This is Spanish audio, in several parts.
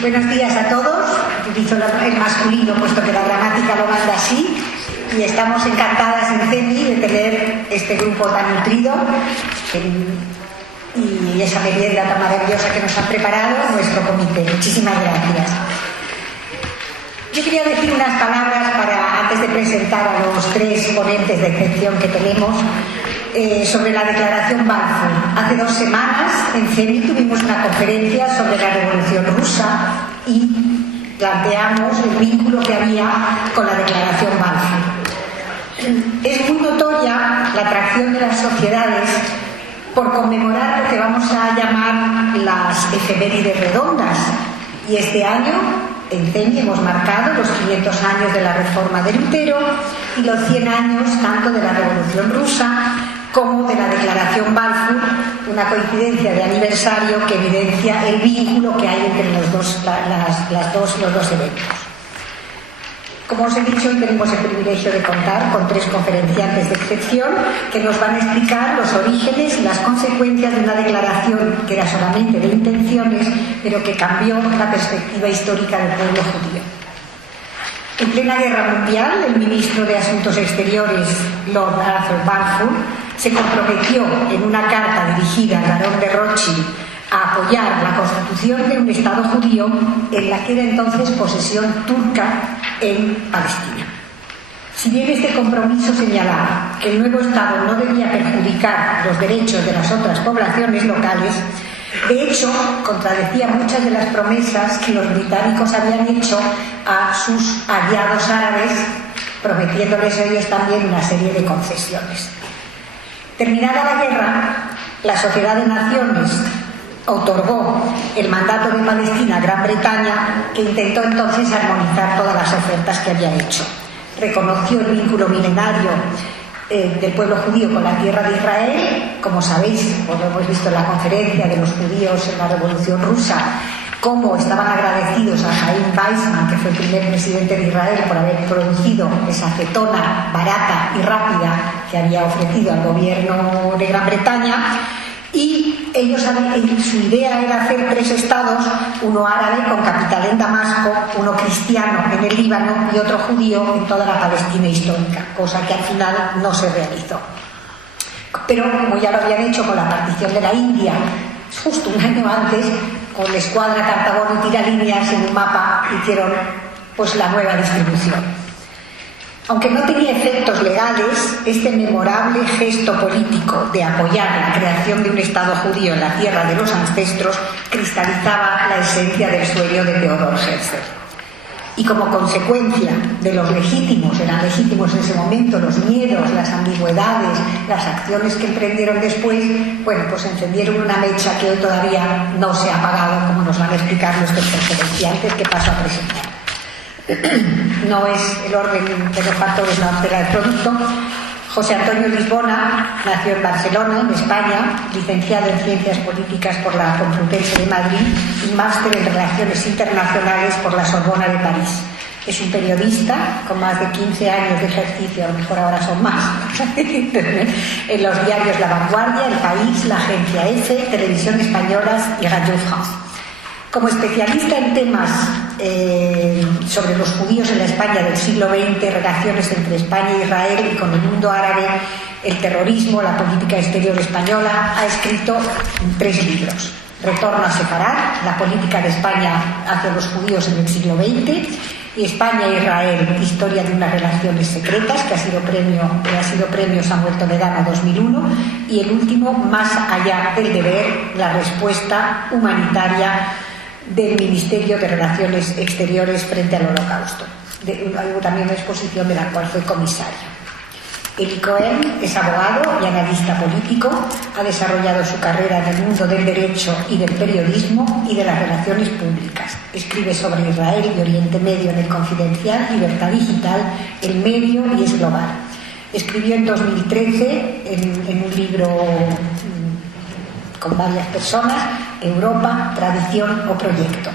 Buenos días a todos. Utilizo el masculino puesto que la gramática lo manda así. Y estamos encantadas en CEMI de tener este grupo tan nutrido y esa merienda tan maravillosa que nos han preparado nuestro comité. Muchísimas gracias. Yo quería decir unas palabras antes de presentar a los tres ponentes de excepción que tenemos sobre la declaración Balfour. Hace 2 semanas en CEMI tuvimos una conferencia sobre la Revolución Rusa y planteamos el vínculo que había con la declaración Balfour. Es muy notoria la atracción de las sociedades por conmemorar lo que vamos a llamar las efemérides redondas. Y este año en CEMI hemos marcado los 500 años de la Reforma de Lutero y los 100 años tanto de la Revolución Rusa como de la Declaración Balfour, una coincidencia de aniversario que evidencia el vínculo que hay entre los dos eventos. Como os he dicho, hoy tenemos el privilegio de contar con 3 conferenciantes de excepción que nos van a explicar los orígenes y las consecuencias de una declaración que era solamente de intenciones, pero que cambió la perspectiva histórica del pueblo judío. En plena guerra mundial, el ministro de Asuntos Exteriores, Lord Arthur Balfour, se comprometió en una carta dirigida al barón de Rothschild a apoyar la constitución de un Estado judío en la que era entonces posesión turca en Palestina. Si bien este compromiso señalaba que el nuevo Estado no debía perjudicar los derechos de las otras poblaciones locales, de hecho contradecía muchas de las promesas que los británicos habían hecho a sus aliados árabes, prometiéndoles a ellos también una serie de concesiones. Terminada la guerra, la Sociedad de Naciones otorgó el mandato de Palestina a Gran Bretaña, que intentó entonces armonizar todas las ofertas que había hecho. Reconoció el vínculo milenario del pueblo judío con la tierra de Israel, como sabéis, o lo hemos visto en la conferencia de los judíos en la Revolución Rusa, cómo estaban agradecidos a Chaim Weizmann, que fue el primer presidente de Israel, por haber producido esa acetona barata y rápida que había ofrecido al gobierno de Gran Bretaña. Y su idea era hacer 3 estados, uno árabe con capital en Damasco, uno cristiano en el Líbano y otro judío en toda la Palestina histórica, cosa que al final no se realizó. Pero como ya lo habían hecho con la partición de la India, justo un año antes, con la escuadra Cartago y Tiralíneas en un mapa hicieron pues la nueva distribución. Aunque no tenía efectos legales, este memorable gesto político de apoyar la creación de un Estado judío en la tierra de los ancestros cristalizaba la esencia del sueño de Theodor Herzl. Y como consecuencia de los legítimos, eran legítimos en ese momento, los miedos, las ambigüedades, las acciones que emprendieron después, bueno, pues encendieron una mecha que hoy todavía no se ha apagado, como nos van a explicar nuestros conferenciantes, que paso a presentar. No es el orden de los factores, no altera el producto. José Antonio Lisbona nació en Barcelona, en España, licenciado en Ciencias Políticas por la Complutense de Madrid y máster en Relaciones Internacionales por la Sorbona de París. Es un periodista con más de 15 años de ejercicio, a lo mejor ahora son más, en los diarios La Vanguardia, El País, la Agencia EFE, Televisión Española y Radio France. Como especialista en temas sobre los judíos en la España del siglo XX, relaciones entre España e Israel y con el mundo árabe, el terrorismo, la política exterior española, ha escrito 3 libros. Retorno a separar, la política de España hacia los judíos en el siglo XX, y España e Israel, historia de unas relaciones secretas, que ha sido premio Samuel Toledano 2001, y el último, Más allá del deber, la respuesta humanitaria del Ministerio de Relaciones Exteriores frente al Holocausto. Hubo también una exposición de la cual fue comisario. Eli Cohen es abogado y analista político, ha desarrollado su carrera en el mundo del derecho y del periodismo y de las relaciones públicas. Escribe sobre Israel y Oriente Medio en El Confidencial, Libertad Digital, El Medio y Es Global. Escribió en 2013 en un libro con varias personas, Europa, Tradición o Proyecto.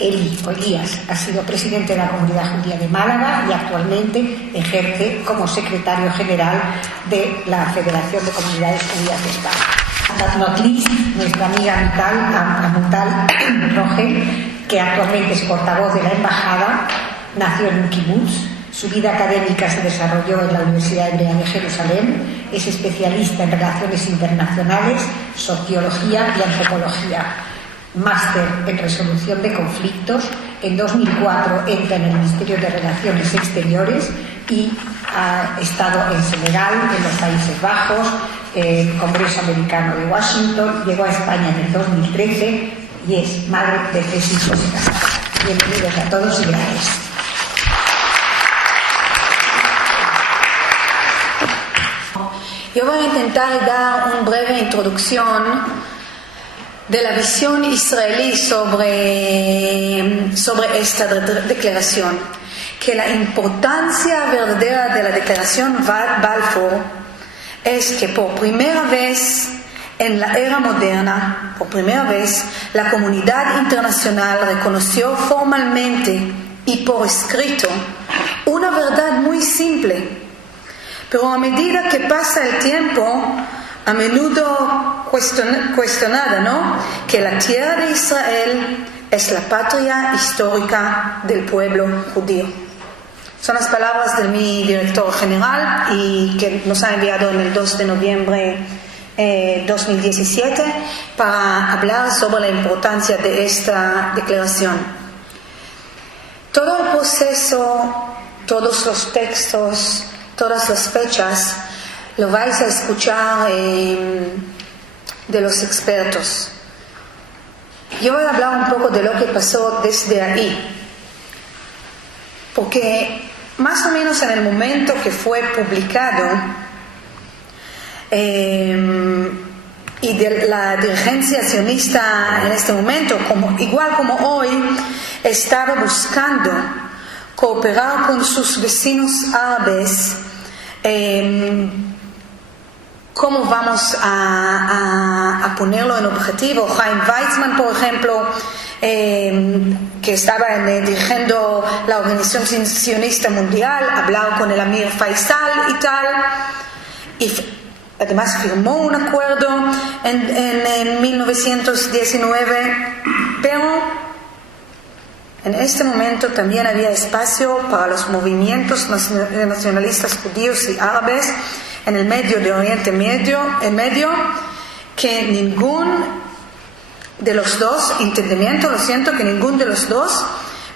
Elías ha sido presidente de la Comunidad Judía de Málaga y actualmente ejerce como secretario general de la Federación de Comunidades Judías de España. Not least, nuestra amiga Amutal Rogel, que actualmente es portavoz de la embajada, nació en un kibutz. Su vida académica se desarrolló en la Universidad Hebrea de Jerusalén. Es especialista en relaciones internacionales, sociología y antropología. Máster en resolución de conflictos. En 2004 entra en el Ministerio de Relaciones Exteriores y ha estado en Senegal, en los Países Bajos, Congreso Americano de Washington, llegó a España en el 2013 y es madre de 3 hijos y casada. Bienvenidos a todos y gracias. Yo voy a intentar dar una breve introducción de la visión israelí sobre esta declaración, que la importancia verdadera de la declaración Balfour es que por primera vez en la era moderna, la comunidad internacional reconoció formalmente y por escrito una verdad muy simple, pero a medida que pasa el tiempo, a menudo cuestionada, ¿no? Que la tierra de Israel es la patria histórica del pueblo judío. Son las palabras de mi director general y que nos ha enviado en el 2 de noviembre 2017 para hablar sobre la importancia de esta declaración. Todo el proceso, todos los textos, todas las fechas, lo vais a escuchar de los expertos. Yo voy a hablar un poco de lo que pasó desde ahí, porque más o menos en el momento que fue publicado y de la dirigencia sionista en este momento, igual como hoy, estaba buscando cooperar con sus vecinos árabes. ¿Cómo vamos a ponerlo en objetivo? Chaim Weizmann, por ejemplo, que estaba dirigiendo la Organización Sionista Mundial, hablaba con el Amir Faisal y tal, y además firmó un acuerdo en 1919, pero en este momento también había espacio para los movimientos nacionalistas judíos y árabes en el medio de Oriente Medio, que ninguno de los dos, que ninguno de los dos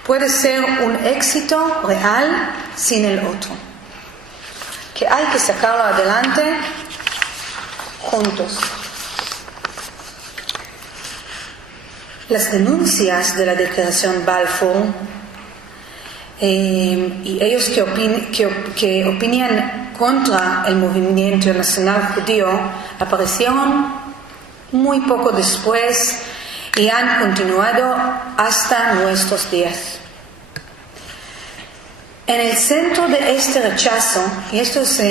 puede ser un éxito real sin el otro. Que hay que sacarlo adelante juntos. Las denuncias de la declaración Balfour y ellos que opinan contra el movimiento nacional judío aparecieron muy poco después y han continuado hasta nuestros días. En el centro de este rechazo, y esto es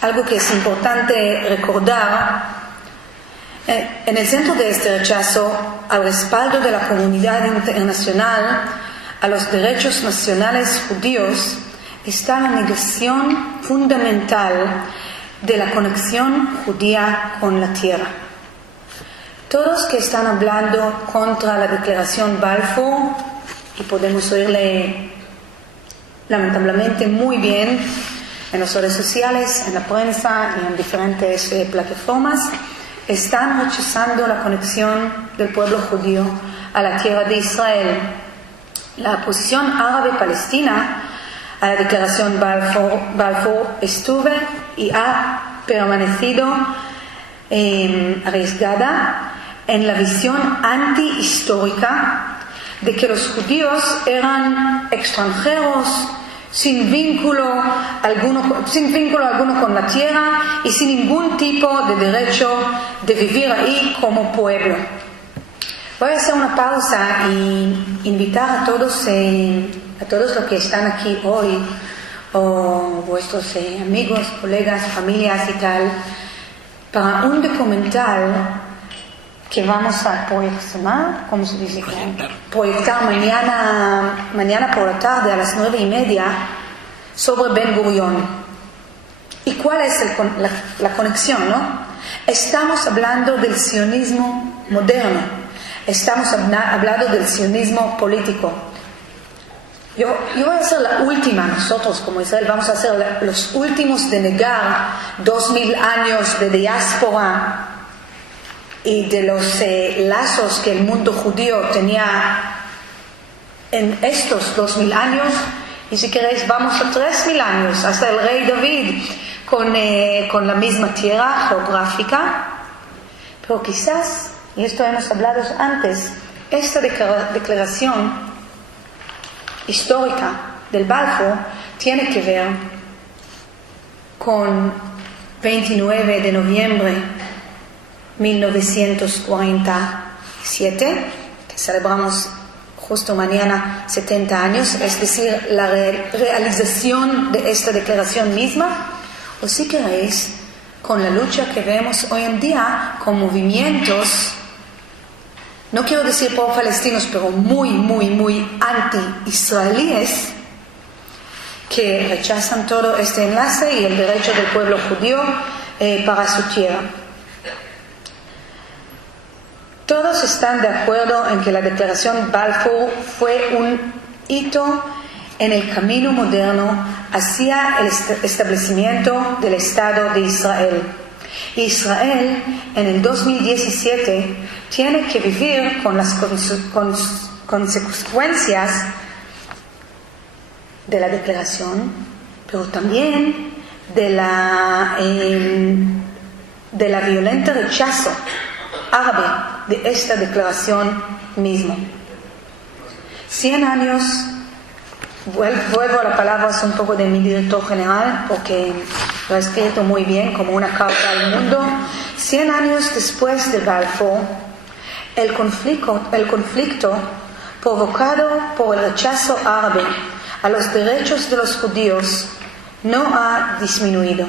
algo que es importante recordar, en el centro de este rechazo al respaldo de la comunidad internacional a los derechos nacionales judíos está la negación fundamental de la conexión judía con la tierra. Todos que están hablando contra la declaración Balfour, y podemos oírle lamentablemente muy bien en las redes sociales, en la prensa y en diferentes plataformas, están rechazando la conexión del pueblo judío a la tierra de Israel. La posición árabe-palestina a la declaración Balfour estuvo y ha permanecido arriesgada en la visión antihistórica de que los judíos eran extranjeros sin vínculo alguno con la tierra y sin ningún tipo de derecho de vivir ahí como pueblo. Voy a hacer una pausa y invitar a todos los que están aquí hoy, o vuestros amigos, colegas, familias y tal, para un documental que vamos a proyectar, ¿cómo se dice? Proyectar mañana por la tarde a las 9:30 sobre Ben Gurión. ¿Y cuál es la conexión, no? Estamos hablando del sionismo moderno. Estamos hablando del sionismo político. Yo voy a ser la última, nosotros como Israel vamos a ser los últimos de negar 2000 años de diáspora y de los lazos que el mundo judío tenía en estos 2000 años. Y si queréis vamos a 3000 años, hasta el rey David con la misma tierra geográfica. Pero quizás, y esto hemos hablado antes, esta declaración histórica del Balfour tiene que ver con 29 de noviembre 1947, que celebramos justo mañana 70 años, es decir, la realización de esta declaración misma, o si queréis, con la lucha que vemos hoy en día con movimientos, no quiero decir por palestinos, pero muy anti-israelíes, que rechazan todo este enlace y el derecho del pueblo judío para su tierra. Todos están de acuerdo en que la declaración Balfour fue un hito en el camino moderno hacia el establecimiento del Estado de Israel. Israel en el 2017 tiene que vivir con las consecuencias de la declaración, pero también de la violenta rechazo árabe de esta declaración misma. 100 años, vuelvo a la palabra un poco de mi director general, porque lo ha escrito muy bien como una carta al mundo. 100 años después de Balfour, el conflicto provocado por el rechazo árabe a los derechos de los judíos no ha disminuido.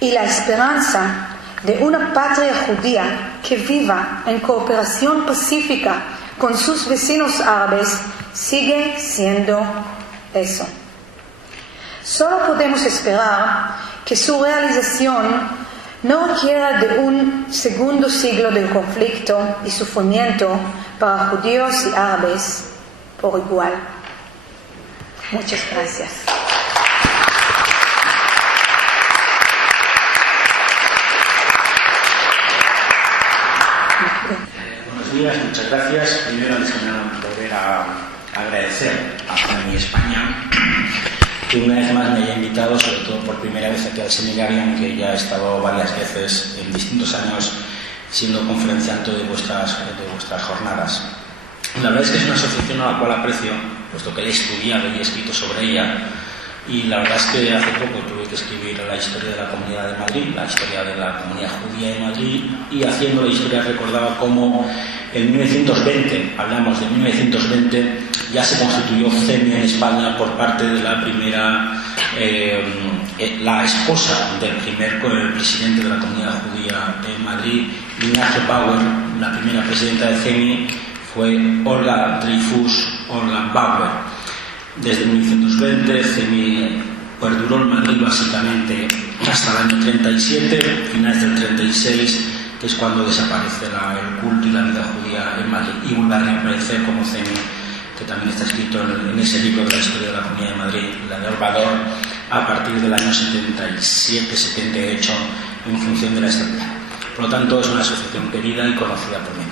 Y la esperanza de una patria judía que viva en cooperación pacífica con sus vecinos árabes sigue siendo eso. Solo podemos esperar que su realización no requiera de un segundo siglo de conflicto y sufrimiento para judíos y árabes por igual. Muchas gracias. Buenos días, muchas gracias. Primero, antes que nada, volver a agradecer a FEMI España que una vez más me haya invitado, sobre todo por primera vez aquí al seminario, en que ya he estado varias veces en distintos años siendo conferenciante de vuestras jornadas. La verdad es que es una asociación a la cual aprecio, puesto que he estudiado y he escrito sobre ella, y la verdad es que hace poco tuve que escribir la historia de la Comunidad de Madrid, la historia de la comunidad judía de Madrid, y haciendo la historia recordaba cómo en 1920, hablamos de 1920, ya se constituyó CEMI en España por parte de la primera, la esposa del primer presidente de la comunidad judía de Madrid, Ignacio Bauer. La primera presidenta de CEMI fue Olga Dreyfus Bauer. Desde 1920 CEMI perduró en Madrid básicamente hasta el año 37, finales del 36, que es cuando desaparece el culto y la vida judía en Madrid, y vuelve a reaparecer como CEMI, que también está escrito en ese libro de la historia de la Comunidad de Madrid, la de Orbador, a partir del año 77-78, en función de la estabilidad. Por lo tanto, es una asociación querida y conocida por mí.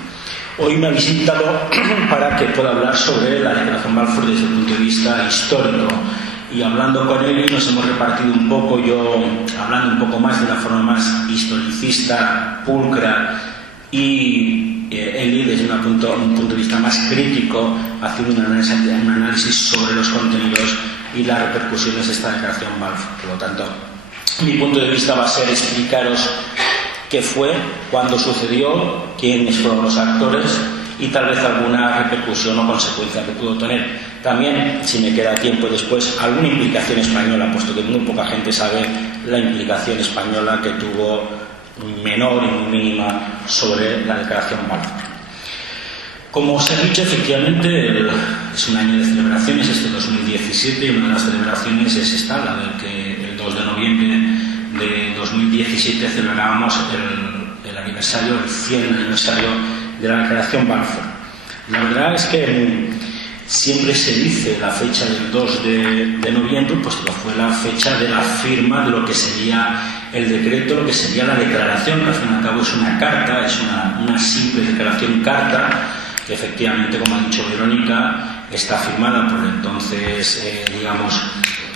Hoy me habéis invitado para que pueda hablar sobre la Declaración Balfour desde el punto de vista histórico. Y hablando con Eli nos hemos repartido un poco, yo hablando un poco más de una forma más historicista, pulcra, y Eli desde un punto de vista más crítico, haciendo un análisis sobre los contenidos y las repercusiones de esta Declaración Balfour. Por lo tanto, mi punto de vista va a ser explicaros qué fue, cuándo sucedió, quiénes fueron los actores y tal vez alguna repercusión o consecuencia que pudo tener. También, si me queda tiempo después, alguna implicación española, puesto que muy poca gente sabe la implicación española que tuvo menor y muy mínima sobre la Declaración Balfour. Como os he dicho, efectivamente es un año de celebraciones, este 2017, y una de las celebraciones es esta, la de que el 2 de noviembre de 2017 celebrábamos el aniversario, el 100 aniversario de la Declaración Balfour. La verdad es que siempre se dice la fecha del 2 de noviembre, pues que fue la fecha de la firma de lo que sería el decreto, lo que sería la declaración, que al fin y al cabo es una carta, es una simple declaración carta, que efectivamente, como ha dicho Verónica, está firmada por entonces, digamos,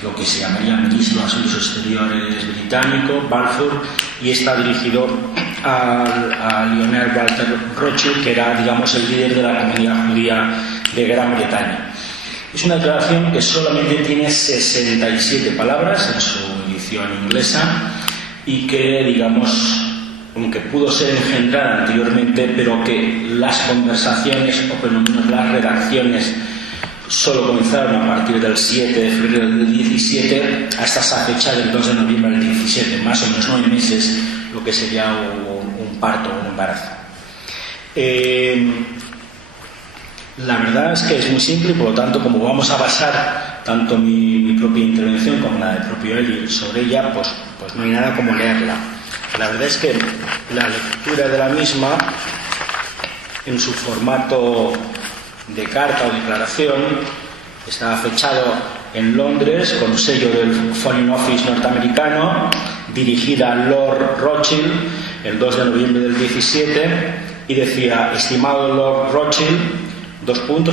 lo que se llamaría Ministro de Asuntos Exteriores británico, Balfour, y está dirigido a Lionel Walter Rothschild, que era, digamos, el líder de la comunidad judía de Gran Bretaña. Es una declaración que solamente tiene 67 palabras en su edición inglesa y que, digamos, aunque pudo ser engendrada anteriormente, pero que las conversaciones, o por lo menos las redacciones, solo comenzaron a partir del 7 de febrero del 17 hasta esa fecha del 2 de noviembre del 17, más o menos 9 meses, lo que sería un parto o un embarazo. La verdad es que es muy simple y, por lo tanto, como vamos a basar tanto mi propia intervención como la del propio Eli sobre ella, pues no hay nada como leerla. La verdad es que la lectura de la misma, en su formato de carta o declaración, está fechado en Londres con sello del Foreign Office norteamericano, dirigida a Lord Rothschild el 2 de noviembre del 17, y decía: estimado Lord Rothschild,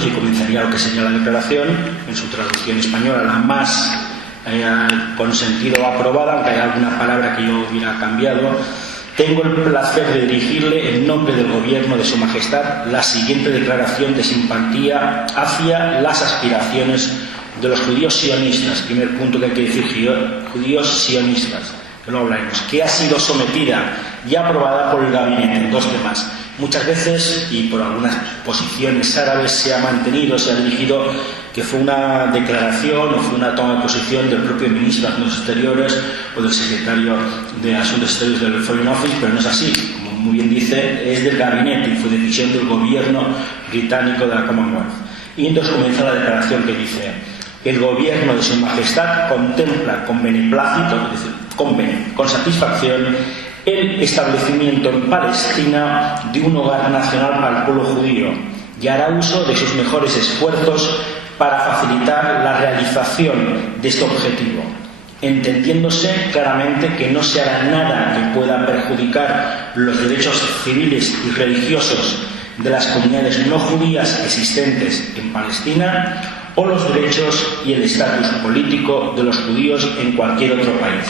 y comenzaría lo que sería la declaración en su traducción española, la más con sentido aprobada, aunque hay alguna palabra que yo hubiera cambiado. Tengo el placer de dirigirle en nombre del Gobierno de Su Majestad la siguiente declaración de simpatía hacia las aspiraciones de los judíos sionistas. Primer punto que hay que decir: judíos sionistas, que no hablaremos, que ha sido sometida y aprobada por el gabinete en 2 temas. Muchas veces, y por algunas posiciones árabes, se ha mantenido, se ha dirigido que fue una declaración o fue una toma de posición del propio ministro de Asuntos Exteriores o del secretario de Asuntos Exteriores del Foreign Office, pero no es así. Como muy bien dice, es del gabinete y fue decisión del gobierno británico de la Commonwealth. Y entonces comienza la declaración que dice: el gobierno de Su Majestad contempla con beneplácito, es decir, con satisfacción, el establecimiento en Palestina de un hogar nacional para el pueblo judío y hará uso de sus mejores esfuerzos para facilitar la realización de este objetivo, entendiéndose claramente que no se hará nada que pueda perjudicar los derechos civiles y religiosos de las comunidades no judías existentes en Palestina o los derechos y el estatus político de los judíos en cualquier otro país.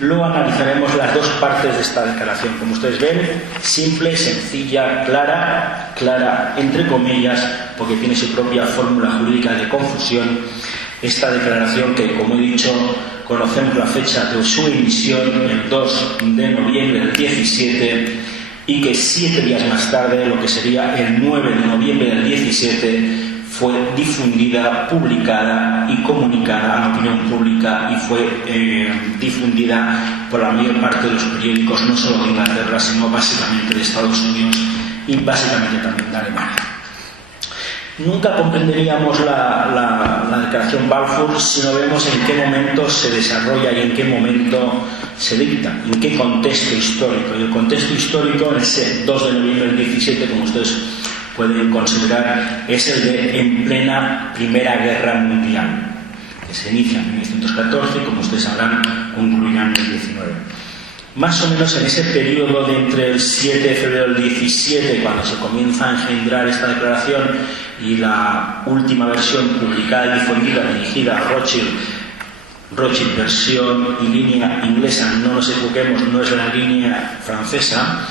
Luego analizaremos las 2 partes de esta declaración. Como ustedes ven, simple, sencilla, clara entre comillas, porque tiene su propia fórmula jurídica de confusión. Esta declaración que, como he dicho, conocemos la fecha de su emisión, el 2 de noviembre del 17, y que 7 días más tarde, lo que sería el 9 de noviembre del 17, fue difundida, publicada y comunicada a la opinión pública y fue difundida por la mayor parte de los periódicos, no solo de Inglaterra, sino básicamente de Estados Unidos y básicamente también de Alemania. Nunca comprenderíamos la declaración Balfour si no vemos en qué momento se desarrolla y en qué momento se dicta, en qué contexto histórico. Y el contexto histórico, en ese 2 de noviembre del 17, como ustedes pueden considerar, es el de en plena Primera Guerra Mundial, que se inicia en 1914 y, como ustedes sabrán, concluirá en el 19. Más o menos en ese periodo de entre el 7 de febrero del 17, cuando se comienza a engendrar esta declaración, y la última versión publicada y difundida, dirigida a Rothschild versión y línea inglesa, no nos equivoquemos, no es la línea francesa,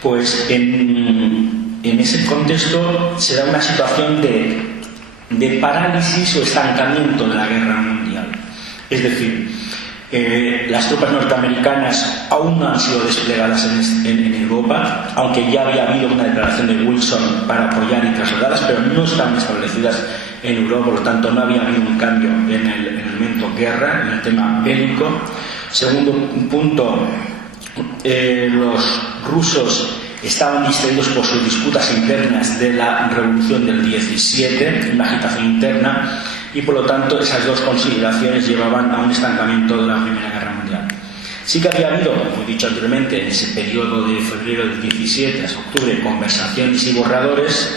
pues en ese contexto se da una situación de parálisis o estancamiento de la guerra mundial. Es decir, las tropas norteamericanas aún no han sido desplegadas en Europa, aunque ya había habido una declaración de Wilson para apoyar y trasladarlas, pero no están establecidas en Europa, por lo tanto no había habido un cambio en el elemento guerra, en el tema bélico. Segundo punto, los rusos estaban distraídos por sus disputas internas de la revolución del 17, una agitación interna, y por lo tanto esas 2 consideraciones llevaban a un estancamiento de la Primera Guerra Mundial. Sí que había habido, como he dicho anteriormente, en ese periodo de febrero del 17 hasta octubre, conversaciones y borradores,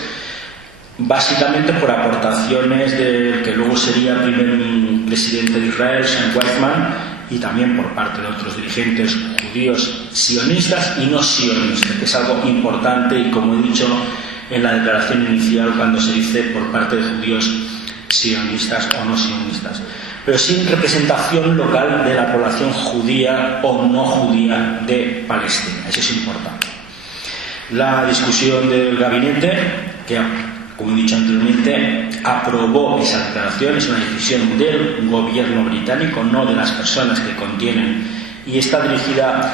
básicamente por aportaciones del que luego sería primer presidente de Israel, Chaim Weizmann, y también por parte de otros dirigentes judíos sionistas y no sionistas, que es algo importante, y como he dicho en la declaración inicial, cuando se dice por parte de judíos sionistas o no sionistas, pero sin representación local de la población judía o no judía de Palestina. Eso es importante. La discusión del gabinete, que, como he dicho anteriormente, aprobó esa declaración, es una decisión del gobierno británico, no de las personas que contienen, y está dirigida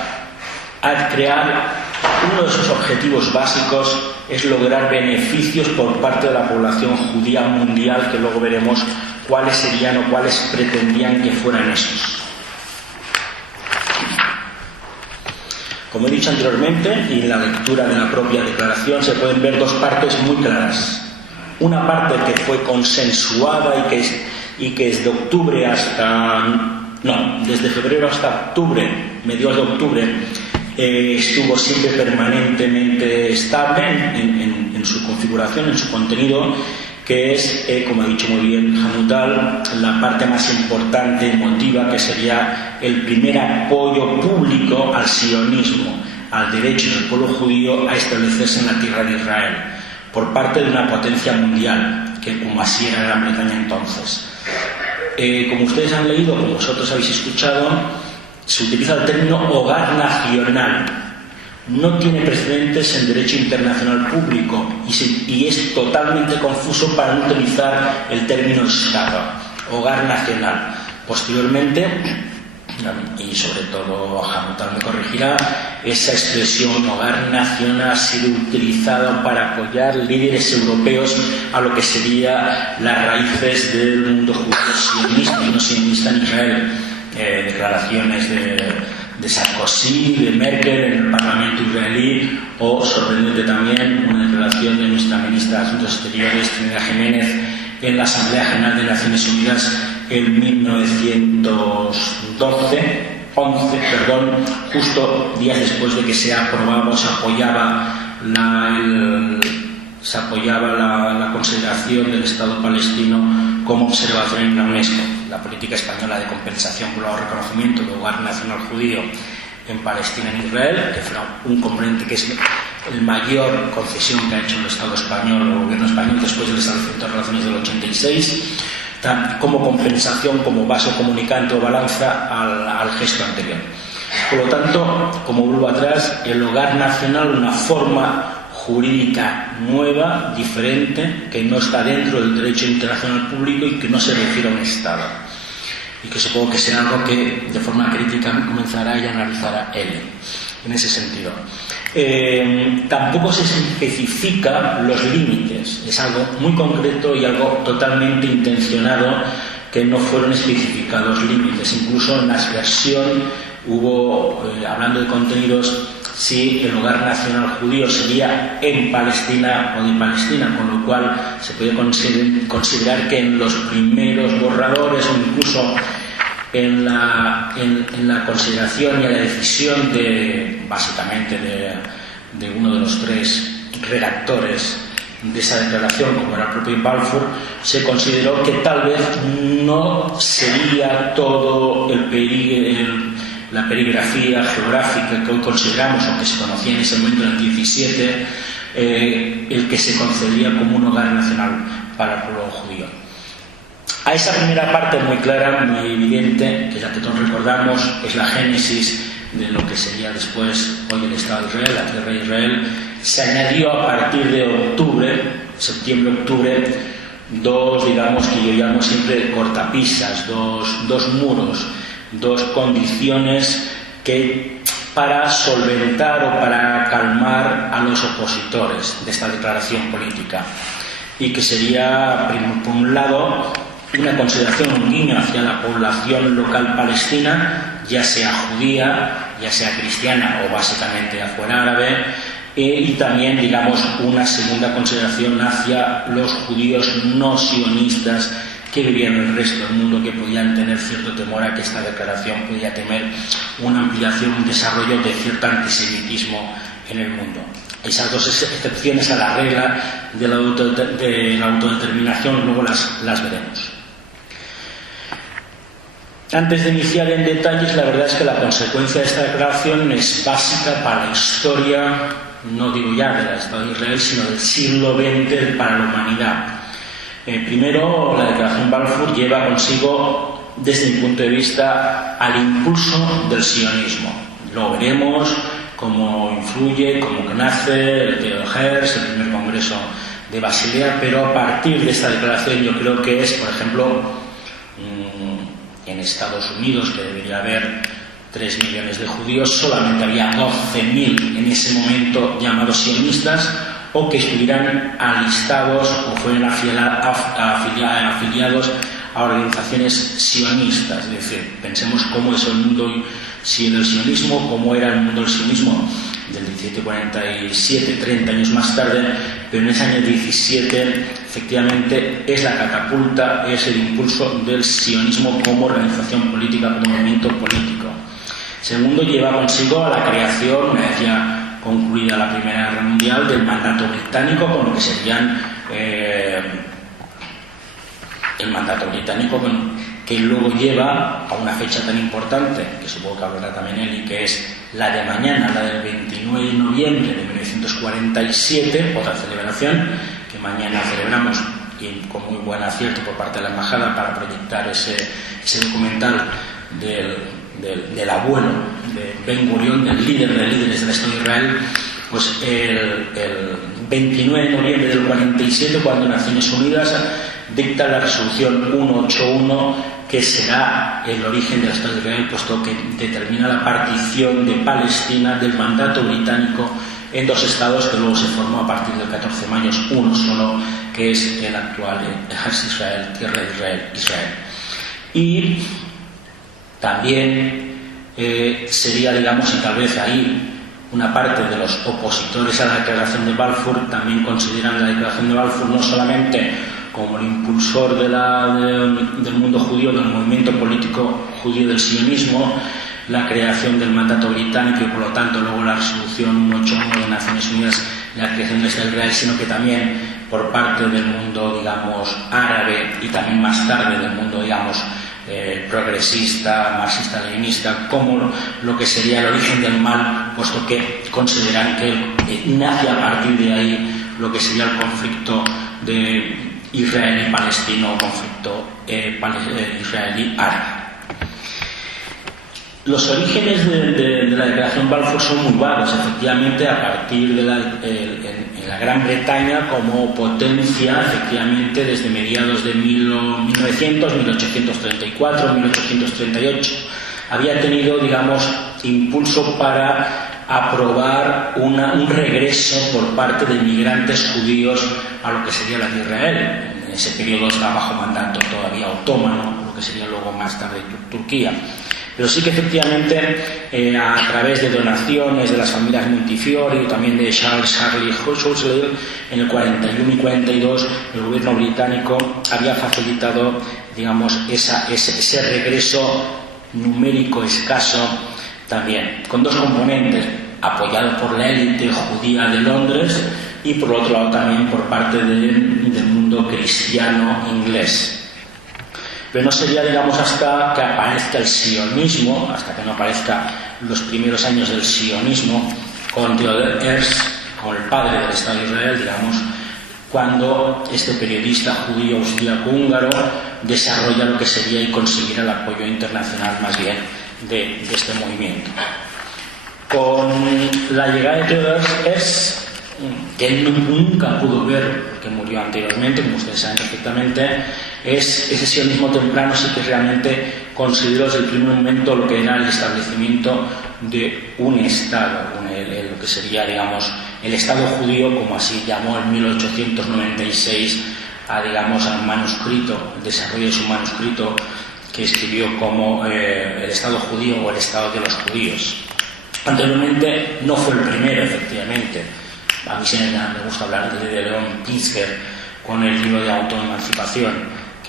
a crear uno de sus objetivos básicos, es lograr beneficios por parte de la población judía mundial, que luego veremos cuáles serían o cuáles pretendían que fueran esos. Como he dicho anteriormente, y en la lectura de la propia declaración se pueden ver dos partes muy claras. Una parte que fue consensuada y que es de octubre desde febrero hasta octubre, mediados de octubre, estuvo siempre permanentemente estable en su configuración, en su contenido, que es, como ha dicho muy bien Hamutal, la parte más importante y emotiva, que sería el primer apoyo público al sionismo, al derecho del pueblo judío a establecerse en la tierra de Israel, por parte de una potencia mundial, que como así era Gran Bretaña entonces. Como ustedes han leído, como vosotros habéis escuchado, se utiliza el término hogar nacional. No tiene precedentes en derecho internacional público y es totalmente confuso para no utilizar el término Estado, hogar nacional. Posteriormente, y sobre todo Hamutal me corregirá, esa expresión hogar nacional ha sido utilizada para apoyar líderes europeos a lo que sería las raíces del mundo judío sionista y no sionista en Israel. Declaraciones de Sarkozy, de Merkel en el Parlamento israelí, o sorprendente también una declaración de nuestra ministra de Asuntos Exteriores, Trinidad Jiménez, en la Asamblea General de Naciones Unidas en 1911, justo días después de que se aprobaba o se apoyaba la consideración del Estado palestino como observación en la UNESCO. La política española de compensación por el reconocimiento del hogar nacional judío en Palestina y en Israel, que fue un componente que es el mayor concesión que ha hecho el Estado español, el gobierno español, después del establecimiento de relaciones del 86, como compensación, como vaso comunicante o balanza al gesto anterior. Por lo tanto, como vuelvo atrás, el hogar nacional, una forma jurídica nueva, diferente, que no está dentro del derecho internacional público y que no se refiere a un Estado. Y que supongo que será algo que de forma crítica comenzará y analizará él en ese sentido. Tampoco se especifica los límites, es algo muy concreto y algo totalmente intencionado, que no fueron especificados límites. Incluso en la expresión hubo, hablando de contenidos, si el hogar nacional judío sería en Palestina o de Palestina, con lo cual se puede considerar que en los primeros borradores o incluso en la consideración y en la decisión básicamente de uno de los tres redactores de esa declaración, como era el propio Balfour, se consideró que tal vez no sería todo la perigrafía geográfica que hoy consideramos o que se conocía en ese momento, en el 17, el que se concedía como un hogar nacional para el pueblo judío. A esa primera parte muy clara, muy evidente, que es la que todos recordamos, es la génesis de lo que sería después hoy el Estado de Israel, la tierra de Israel. Se añadió a partir de octubre, septiembre-octubre, dos, digamos, que yo llamo siempre cortapisas, dos muros, dos condiciones que para solventar o para calmar a los opositores de esta declaración política, y que sería, por un lado, una consideración, un guiño hacia la población local palestina, ya sea judía, ya sea cristiana o básicamente afuera árabe, y también, digamos, una segunda consideración hacia los judíos no sionistas que vivían en el resto del mundo, que podían tener cierto temor a que esta declaración podía tener una ampliación, un desarrollo de cierto antisemitismo en el mundo. Esas dos excepciones a la regla de la autodeterminación luego las veremos. Antes de iniciar en detalles, la verdad es que la consecuencia de esta declaración es básica para la historia, no digo ya del Estado de Israel, sino del siglo XX para la humanidad. Primero, la declaración Balfour lleva consigo, desde mi punto de vista, al impulso del sionismo. Lo veremos, cómo influye, cómo nace el Theodor Herz, el primer congreso de Basilea, pero a partir de esta declaración yo creo que es, por ejemplo, en Estados Unidos, que debería haber 3 millones de judíos, solamente había 12.000 en ese momento llamados sionistas, o que estuvieran alistados o fueran afiliados a organizaciones sionistas. Es decir, pensemos cómo es el mundo del sionismo, cómo era el mundo del sionismo del 1747, 30 años más tarde, pero en ese año 17 efectivamente es la catapulta, es el impulso del sionismo como organización política, como movimiento político. Segundo, lleva consigo a la creación, una vez ya concluida la Primera Guerra Mundial, del mandato británico, con lo que serían el mandato británico, que luego lleva a una fecha tan importante, que supongo que hablará también él, y que es la de mañana, la del 29 de noviembre de 1947, otra celebración que mañana celebramos, y con muy buen acierto por parte de la Embajada para proyectar ese documental del abuelo de Ben Gurión, del líder de líderes del Estado de Israel, pues el 29 de noviembre del 47, cuando Naciones Unidas dicta la resolución 181, que será el origen del Estado de Israel, puesto que determina la partición de Palestina del mandato británico en 2 estados, que luego se formó a partir del 14 de mayo, uno solo, que es el actual Eretz Israel, tierra de Israel. Y también sería, digamos, y tal vez ahí una parte de los opositores a la declaración de Balfour también consideran la declaración de Balfour no solamente como el impulsor del mundo judío, del movimiento político judío del sionismo, la creación del mandato británico y por lo tanto luego la resolución 181 de Naciones Unidas, la creación de Israel, sino que también por parte del mundo, digamos, árabe y también más tarde del mundo, digamos, progresista, marxista-leninista, como lo que sería el origen del mal, puesto que consideran que nace a partir de ahí lo que sería el conflicto de israelí-palestino, conflicto israelí-árabe. Los orígenes de la declaración Balfour son muy vagos, efectivamente, a partir de en la Gran Bretaña como potencia, efectivamente, desde mediados de 1900, 1834, 1838, había tenido, digamos, impulso para aprobar un regreso por parte de inmigrantes judíos a lo que sería la de Israel. En ese periodo está bajo mandato todavía otomano, lo que sería luego más tarde Turquía. Pero sí que efectivamente a través de donaciones de las familias Montefiore y también de Charles Harley Churchill, en el 41 y 42 el gobierno británico había facilitado, digamos, ese regreso numérico escaso también, con 2 componentes, apoyado por la élite judía de Londres y por otro lado también por parte del mundo cristiano inglés. Pero no sería, digamos, hasta que aparezca el sionismo, hasta que no aparezca los primeros años del sionismo, con Theodor Herz, con el padre del Estado de Israel, digamos, cuando este periodista judío austríaco húngaro desarrolla lo que sería y conseguirá el apoyo internacional más bien de este movimiento. Con la llegada de Theodor Herz, que él nunca pudo ver, que murió anteriormente, como ustedes saben perfectamente, es ese sionismo temprano sí que realmente consideró desde el primer momento lo que era el establecimiento de un Estado, lo que sería, digamos, el Estado judío, como así llamó en 1896 al manuscrito, el desarrollo de su manuscrito que escribió como el Estado judío o el Estado de los judíos. Anteriormente no fue el primero, efectivamente. A mí me gusta hablar de León Pinsker con el libro de autoemancipación,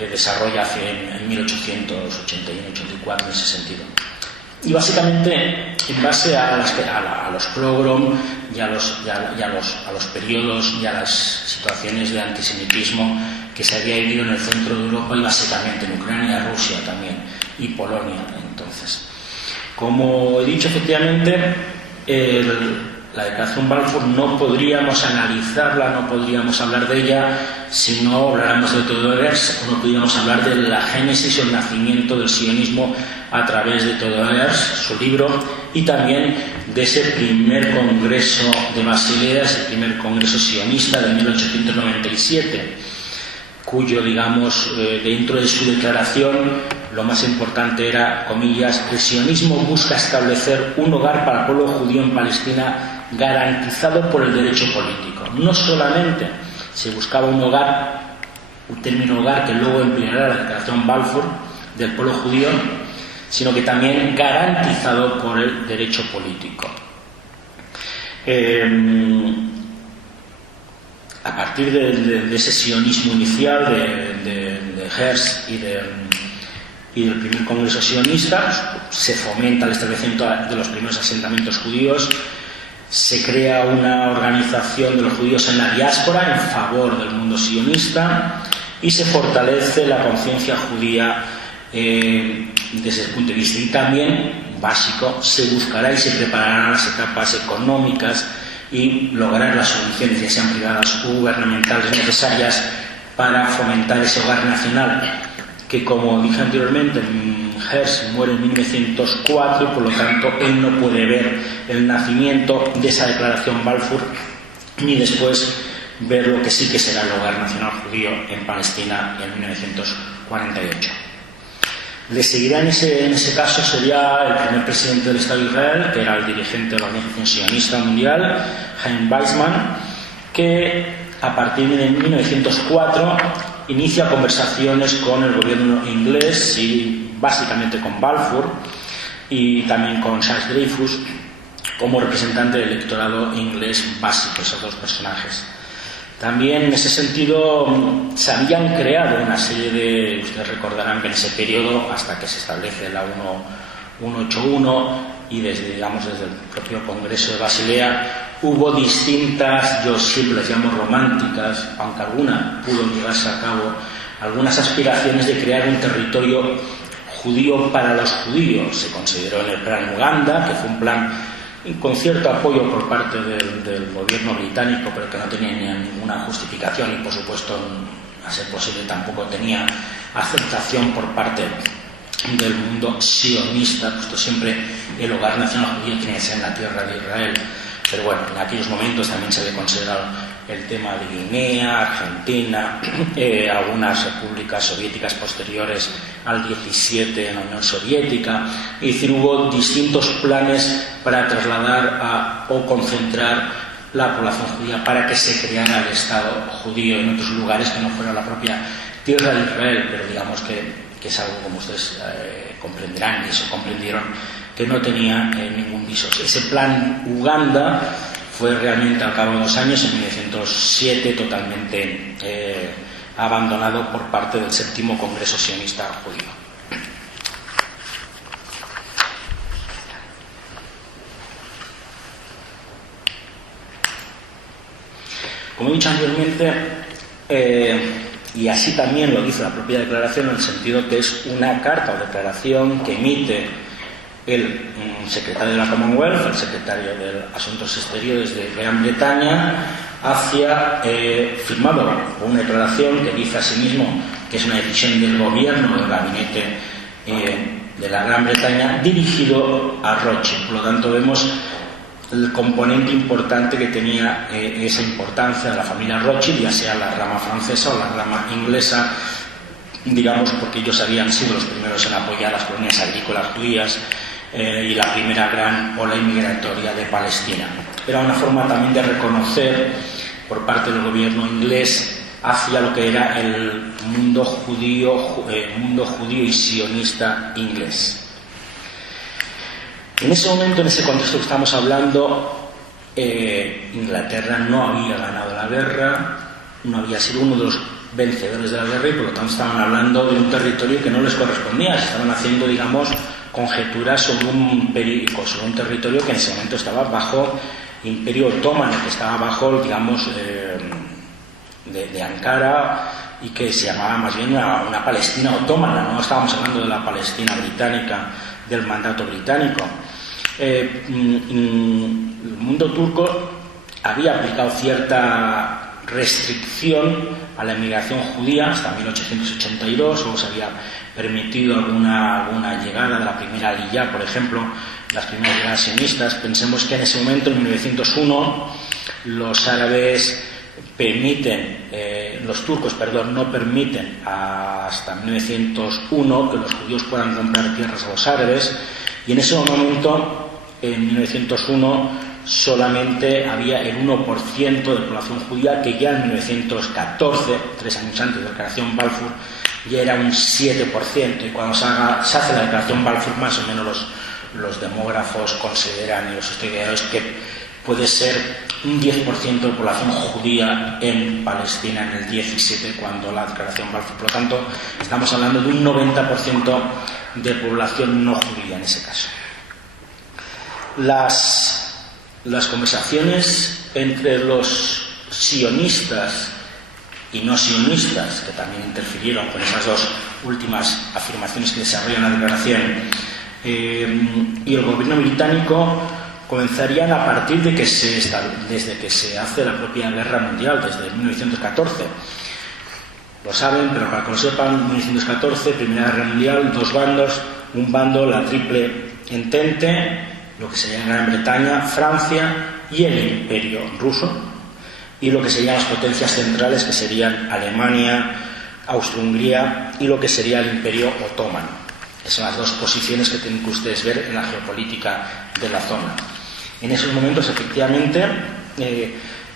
que desarrolla en 1881-84 en ese sentido. Y básicamente, en base a los pogrom y a los periodos y a las situaciones de antisemitismo que se había vivido en el centro de Europa y básicamente en Ucrania, Rusia también y Polonia. Entonces, como he dicho, efectivamente, la declaración Balfour no podríamos analizarla, no podríamos hablar de ella si no habláramos de Theodor Herzl, o no podríamos hablar de la génesis o el nacimiento del sionismo a través de Theodor Herzl, su libro, y también de ese primer congreso de Basilea, ese primer congreso sionista de 1897, cuyo, digamos, dentro de su declaración lo más importante era, comillas, el sionismo busca establecer un hogar para el pueblo judío en Palestina garantizado por el derecho político. No solamente se buscaba un hogar, un término hogar que luego empleará la declaración Balfour del pueblo judío, sino que también garantizado por el derecho político. A partir de ese sionismo inicial de Herzl y del primer congreso sionista, se fomenta el establecimiento de los primeros asentamientos judíos, se crea una organización de los judíos en la diáspora en favor del mundo sionista y se fortalece la conciencia judía desde el punto de vista. Y también, básico, se buscará y se prepararán las etapas económicas y lograr las soluciones, ya sean privadas o gubernamentales, necesarias para fomentar ese hogar nacional, que, como dije anteriormente, Herzl muere en 1904 y por lo tanto él no puede ver el nacimiento de esa declaración Balfour ni después ver lo que sí que será el hogar nacional judío en Palestina en 1948. Le seguirá en ese caso sería el primer presidente del Estado de Israel, que era el dirigente de la Organización Sionista Mundial, Chaim Weizmann, que a partir de 1904 inicia conversaciones con el gobierno inglés y básicamente con Balfour y también con Charles Dreyfus como representante del electorado inglés básico, esos dos personajes. También en ese sentido se habían creado una serie de, ustedes recordarán que en ese periodo, hasta que se establece la 181 y desde el propio Congreso de Basilea, hubo distintas, yo siempre las llamo románticas, aunque alguna pudo llevarse a cabo, algunas aspiraciones de crear un territorio judío para los judíos. Se consideró en el plan Uganda, que fue un plan con cierto apoyo por parte del gobierno británico, pero que no tenía ninguna justificación y, por supuesto, a ser posible, tampoco tenía aceptación por parte del mundo sionista, puesto siempre el hogar nacional judío tiene que ser en la tierra de Israel. Pero bueno, en aquellos momentos también se había considerado el tema de Guinea, Argentina, algunas repúblicas soviéticas posteriores al 17 en la Unión Soviética. Es decir, hubo distintos planes para trasladar o concentrar la población judía para que se creara el Estado judío en otros lugares que no fuera la propia tierra de Israel, pero digamos que es algo, como ustedes comprenderán y eso comprendieron, que no tenía ningún viso. Ese plan Uganda fue realmente al cabo de 2 años, en 1907, totalmente abandonado por parte del séptimo Congreso Sionista Judío. Como he dicho anteriormente, y así también lo dice la propia declaración, en el sentido que es una carta o declaración que emite el secretario de la Commonwealth, el secretario de Asuntos Exteriores de Gran Bretaña, firmado por una declaración que dice a sí mismo que es una decisión del gobierno del gabinete de la Gran Bretaña dirigido a Rothschild. Por lo tanto, vemos el componente importante que tenía esa importancia de la familia Rothschild, ya sea la rama francesa o la rama inglesa, digamos, porque ellos habían sido los primeros en apoyar las colonias agrícolas judías y la primera gran ola inmigratoria de Palestina. Era una forma también de reconocer por parte del gobierno inglés hacia lo que era el mundo judío y sionista inglés. En ese momento, en ese contexto que estamos hablando, Inglaterra no había ganado la guerra, no había sido uno de los vencedores de la guerra y por lo tanto estaban hablando de un territorio que no les correspondía, se estaban haciendo, digamos, conjeturas sobre un territorio que en ese momento estaba bajo Imperio Otomano, que estaba bajo, digamos, de Ankara, y que se llamaba más bien una Palestina otomana, no estábamos hablando de la Palestina británica, del mandato británico. El mundo turco había aplicado cierta restricción a la emigración judía hasta 1882, luego se había permitido alguna llegada de la primera Aliyá, por ejemplo, las primeras llegadas sionistas. Pensemos que en ese momento, en 1901, los árabes los turcos no permiten hasta 1901 que los judíos puedan comprar tierras a los árabes, y en ese momento, en 1901, solamente había el 1% de población judía, que ya en 1914, 3 años antes de la declaración Balfour, ya era un 7%, y cuando se hace la declaración Balfour, más o menos los demógrafos consideran, y los historiadores, que puede ser un 10% de población judía en Palestina en el 17, cuando la declaración Balfour. Por lo tanto, estamos hablando de un 90% de población no judía en ese caso. Las conversaciones entre los sionistas y no sionistas, que también interfirieron con esas dos últimas afirmaciones que desarrollan la declaración, y el gobierno británico, comenzarían a partir desde que se hace la propia guerra mundial, desde 1914. Lo saben, pero para que lo sepan, 1914, Primera Guerra Mundial, dos bandos, un bando, la Triple Entente, lo que sería Gran Bretaña, Francia y el Imperio Ruso, y lo que serían las potencias centrales, que serían Alemania, Austria-Hungría y lo que sería el Imperio Otomano. Esas son las dos posiciones que tienen que ustedes ver en la geopolítica de la zona. En esos momentos, efectivamente,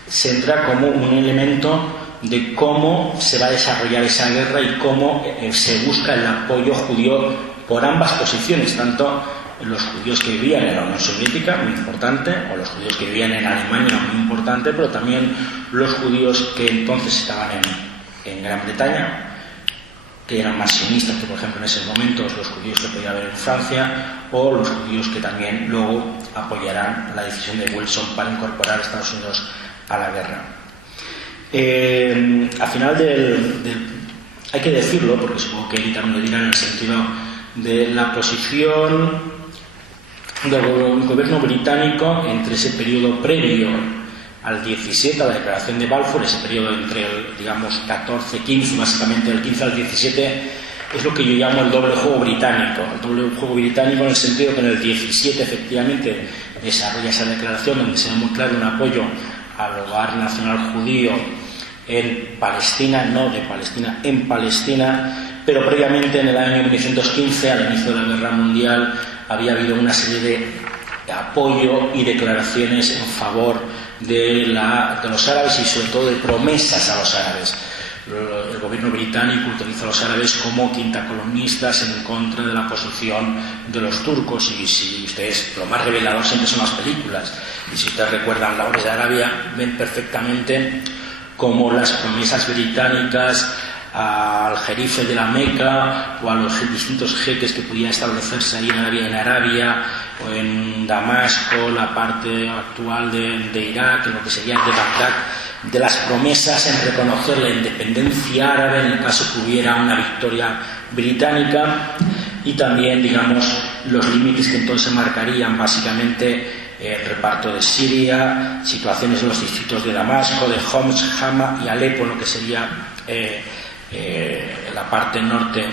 se entra como un elemento de cómo se va a desarrollar esa guerra y cómo se busca el apoyo judío por ambas posiciones, tanto los judíos que vivían en la Unión Soviética, muy importante, o los judíos que vivían en Alemania, muy importante, pero también los judíos que entonces estaban en Gran Bretaña, que eran más sionistas que, por ejemplo, en esos momentos los judíos que podía haber en Francia, o los judíos que también luego apoyarán la decisión de Wilson para incorporar a Estados Unidos a la guerra. Al final hay que decirlo, porque supongo que él también lo dirá, en el sentido de la posición del gobierno británico entre ese periodo previo al 17, a la declaración de Balfour, ese periodo entre el, digamos, 14-15, básicamente del 15 al 17, es lo que yo llamo el doble juego británico. El doble juego británico en el sentido que en el 17 efectivamente desarrolla esa declaración donde se ve muy claro un apoyo al hogar nacional judío en Palestina, no de Palestina, en Palestina, pero previamente en el año 1915, al inicio de la Guerra Mundial, había habido una serie de apoyo y declaraciones en favor de los árabes y sobre todo de promesas a los árabes. El gobierno británico utiliza a los árabes como quintacolumnistas en contra de la posición de los turcos, y si ustedes, lo más revelador siempre son las películas, y si ustedes recuerdan La Hora de Arabia, ven perfectamente cómo las promesas británicas al jerife de la Meca o a los distintos jeques que podían establecerse ahí en Arabia o en Damasco, la parte actual de Irak, lo que sería de Bagdad, de las promesas en reconocer la independencia árabe en el caso que hubiera una victoria británica, y también, digamos, los límites que entonces marcarían básicamente el reparto de Siria, situaciones en los distritos de Damasco, de Homs, Hama y Alepo, lo que sería la parte norte,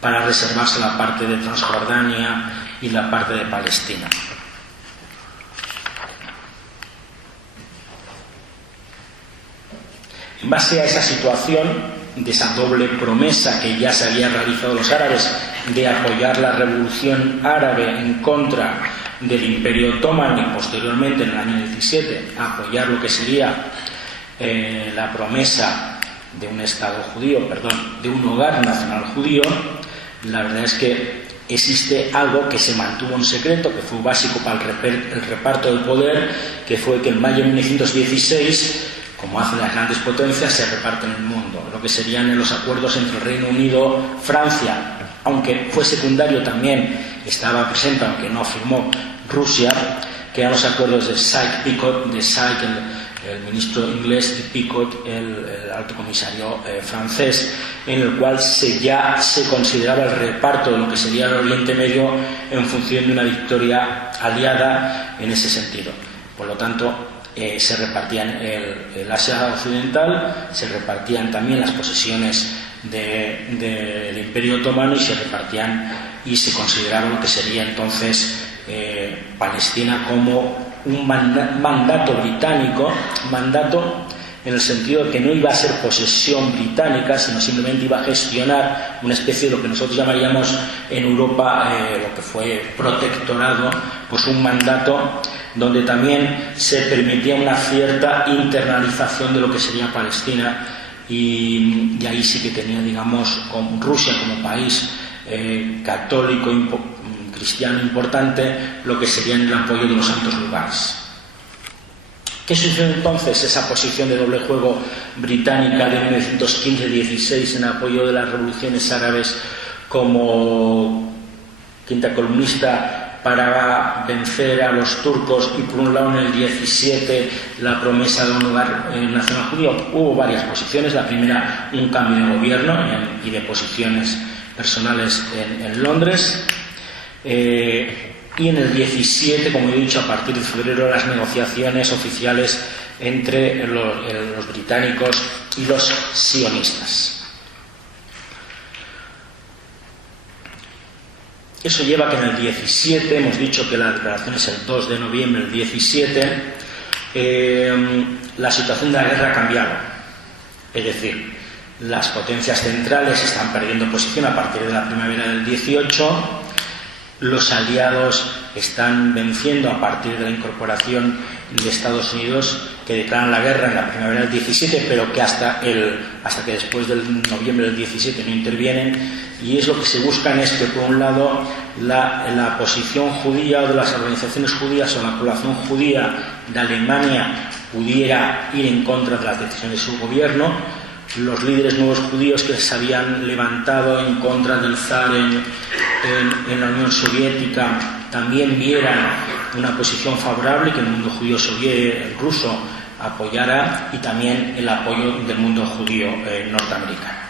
para reservarse la parte de Transjordania y la parte de Palestina. En base a esa situación, de esa doble promesa que ya se había realizado los árabes de apoyar la revolución árabe en contra del Imperio Otomano y posteriormente en el año 17 apoyar lo que sería la promesa de un Estado judío, de un hogar nacional judío, la verdad es que existe algo que se mantuvo en secreto, que fue básico para el reparto del poder, que fue que en mayo de 1916 como hacen las grandes potencias, se reparten el mundo. Lo que serían los acuerdos entre el Reino Unido, Francia, aunque fue secundario también, estaba presente, aunque no firmó, Rusia, que eran los acuerdos de Sykes-Picot, el ministro inglés, y Picot, el alto comisario francés, en el cual ya se consideraba el reparto de lo que sería el Oriente Medio en función de una victoria aliada en ese sentido. Por lo tanto, se repartían el Asia Occidental, se repartían también las posesiones del Imperio Otomano y se repartían y se consideraba lo que sería entonces Palestina como un mandato británico, mandato en el sentido de que no iba a ser posesión británica, sino simplemente iba a gestionar una especie de lo que nosotros llamaríamos en Europa lo que fue protectorado, pues un mandato donde también se permitía una cierta internalización de lo que sería Palestina, y ahí sí que tenía, digamos, con Rusia como país católico cristiano importante, lo que sería el apoyo de los santos lugares. ¿Qué sucedió entonces? Esa posición de doble juego británica de 1915-16 en apoyo de las revoluciones árabes como quinta columnista para vencer a los turcos, y por un lado en el 17 la promesa de un hogar nacional judío. Hubo varias posiciones. La primera, un cambio de gobierno y de posiciones personales en Londres. Y en el 17, como he dicho, a partir de febrero, las negociaciones oficiales entre los británicos y los sionistas. Eso lleva a que en el 17, hemos dicho que la declaración es el 2 de noviembre del 17, la situación de la guerra ha cambiado. Es decir, las potencias centrales están perdiendo posición a partir de la primavera del 18, los aliados están venciendo a partir de la incorporación de Estados Unidos, que declaran la guerra en la primavera del 17, pero que hasta que después del noviembre del 17 no intervienen, y es lo que se buscan es que, por un lado, la posición judía o de las organizaciones judías o la población judía de Alemania pudiera ir en contra de las decisiones de su gobierno. Los líderes nuevos judíos que se habían levantado en contra del zar en la Unión Soviética también vieran una posición favorable, que el mundo judío ruso apoyara, y también el apoyo del mundo judío norteamericano.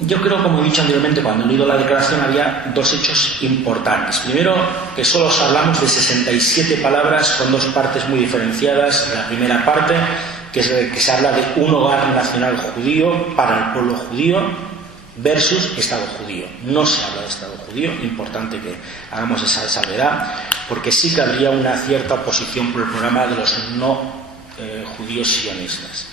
Yo creo, como he dicho anteriormente, cuando he leído la declaración había dos hechos importantes. Primero, que solo os hablamos de 67 palabras con dos partes muy diferenciadas. La primera parte, que se habla de un hogar nacional judío para el pueblo judío versus Estado judío. No se habla de Estado judío, importante que hagamos esa salvedad, porque sí que habría una cierta oposición por el programa de los no judíos sionistas.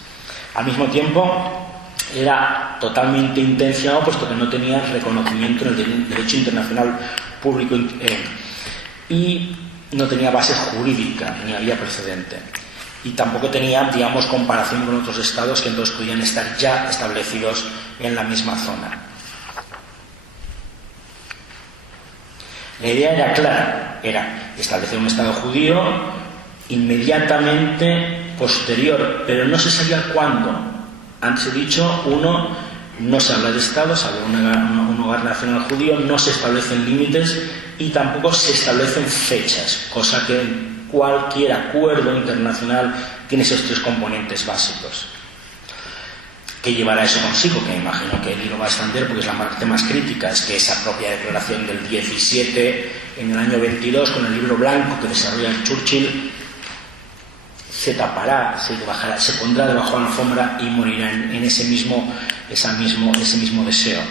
Al mismo tiempo, era totalmente intencionado, puesto que no tenía reconocimiento en el derecho internacional público y no tenía base jurídica, ni había precedente. Y tampoco tenía, digamos, comparación con otros estados que entonces podían estar ya establecidos en la misma zona. La idea era clara, era establecer un estado judío inmediatamente posterior, pero no se sabía cuándo. Antes he dicho, no se habla de Estado, se habla de un hogar nacional judío, no se establecen límites y tampoco se establecen fechas, cosa que cualquier acuerdo internacional tiene esos tres componentes básicos. ¿Qué llevará eso consigo? Que me imagino que él lo va a extender, porque es la parte más crítica, es que esa propia declaración del 17, en el año 22, con el libro blanco que desarrolla Churchill, se tapará, se pondrá debajo de la alfombra y morirá en ese mismo deseo.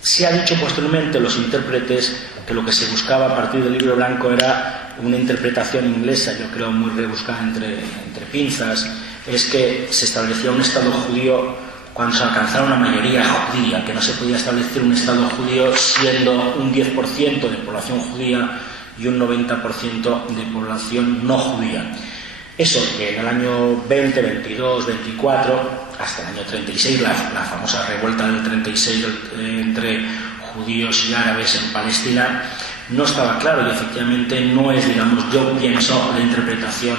Se ha dicho posteriormente los intérpretes que lo que se buscaba a partir del libro blanco era una interpretación inglesa, yo creo muy rebuscada entre pinzas, es que se establecía un Estado judío cuando se alcanzara una mayoría judía, que no se podía establecer un Estado judío siendo un 10% de población judía y un 90% de población no judía. Eso que en el año 20, 22, 24, hasta el año 36, la famosa revuelta del 36 entre judíos y árabes en Palestina, no estaba claro, y efectivamente no es, digamos, yo pienso, la interpretación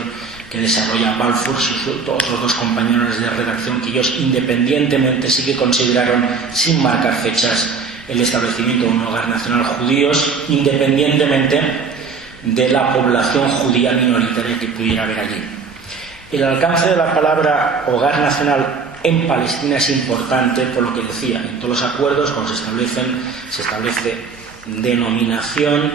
que desarrollan Balfour y todos los dos compañeros de redacción, que ellos independientemente sí que consideraron, sin marcar fechas, el establecimiento de un hogar nacional judíos, independientemente de la población judía minoritaria que pudiera haber allí. El alcance de la palabra hogar nacional en Palestina es importante, por lo que decía, en todos los acuerdos cuando se establece denominación,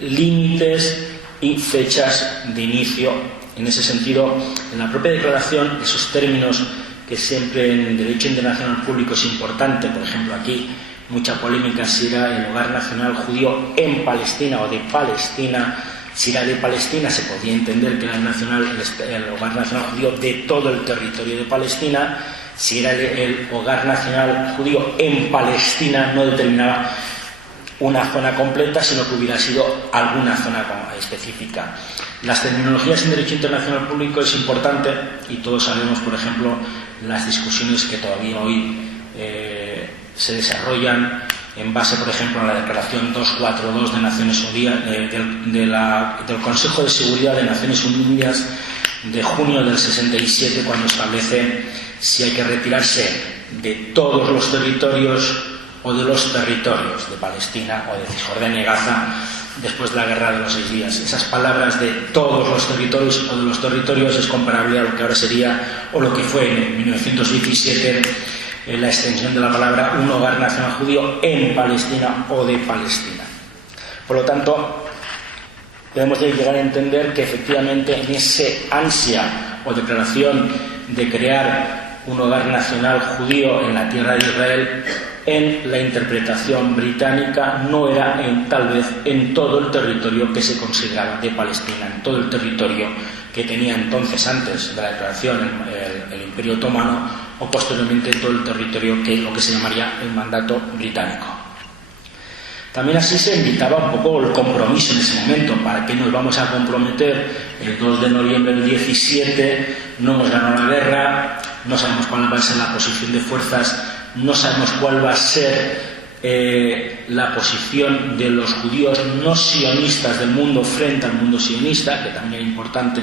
límites y fechas de inicio. En ese sentido, en la propia declaración, esos términos que siempre en derecho internacional público es importante, por ejemplo aquí mucha polémica si era el hogar nacional judío en Palestina o de Palestina. Si era de Palestina se podía entender que era el hogar nacional judío de todo el territorio de Palestina. Si era el hogar nacional judío en Palestina no determinaba una zona completa, sino que hubiera sido alguna zona específica. Las terminologías en derecho internacional público es importante, y todos sabemos, por ejemplo, las discusiones que todavía hoy se desarrollan en base, por ejemplo, a la Declaración 242 de Naciones Unidas, del Consejo de Seguridad de Naciones Unidas de junio del 67, cuando establece si hay que retirarse de todos los territorios o de los territorios de Palestina o de Cisjordania y Gaza después de la Guerra de los 6 días. Esas palabras de todos los territorios o de los territorios es comparable a lo que ahora sería, o lo que fue en 1917, la extensión de la palabra un hogar nacional judío en Palestina o de Palestina. Por lo tanto, debemos de llegar a entender que efectivamente en ese ansia o declaración de crear un hogar nacional judío en la tierra de Israel, en la interpretación británica no era tal vez en todo el territorio que se consideraba de Palestina, en todo el territorio que tenía entonces, antes de la declaración, el Imperio Otomano, o posteriormente todo el territorio que es lo que se llamaría el mandato británico. También así se invitaba un poco el compromiso en ese momento. ¿Para qué nos vamos a comprometer? El 2 de noviembre del 17 no hemos ganado la guerra, no sabemos cuál va a ser la posición de fuerzas, no sabemos cuál va a ser la posición de los judíos no sionistas del mundo frente al mundo sionista, que también era importante.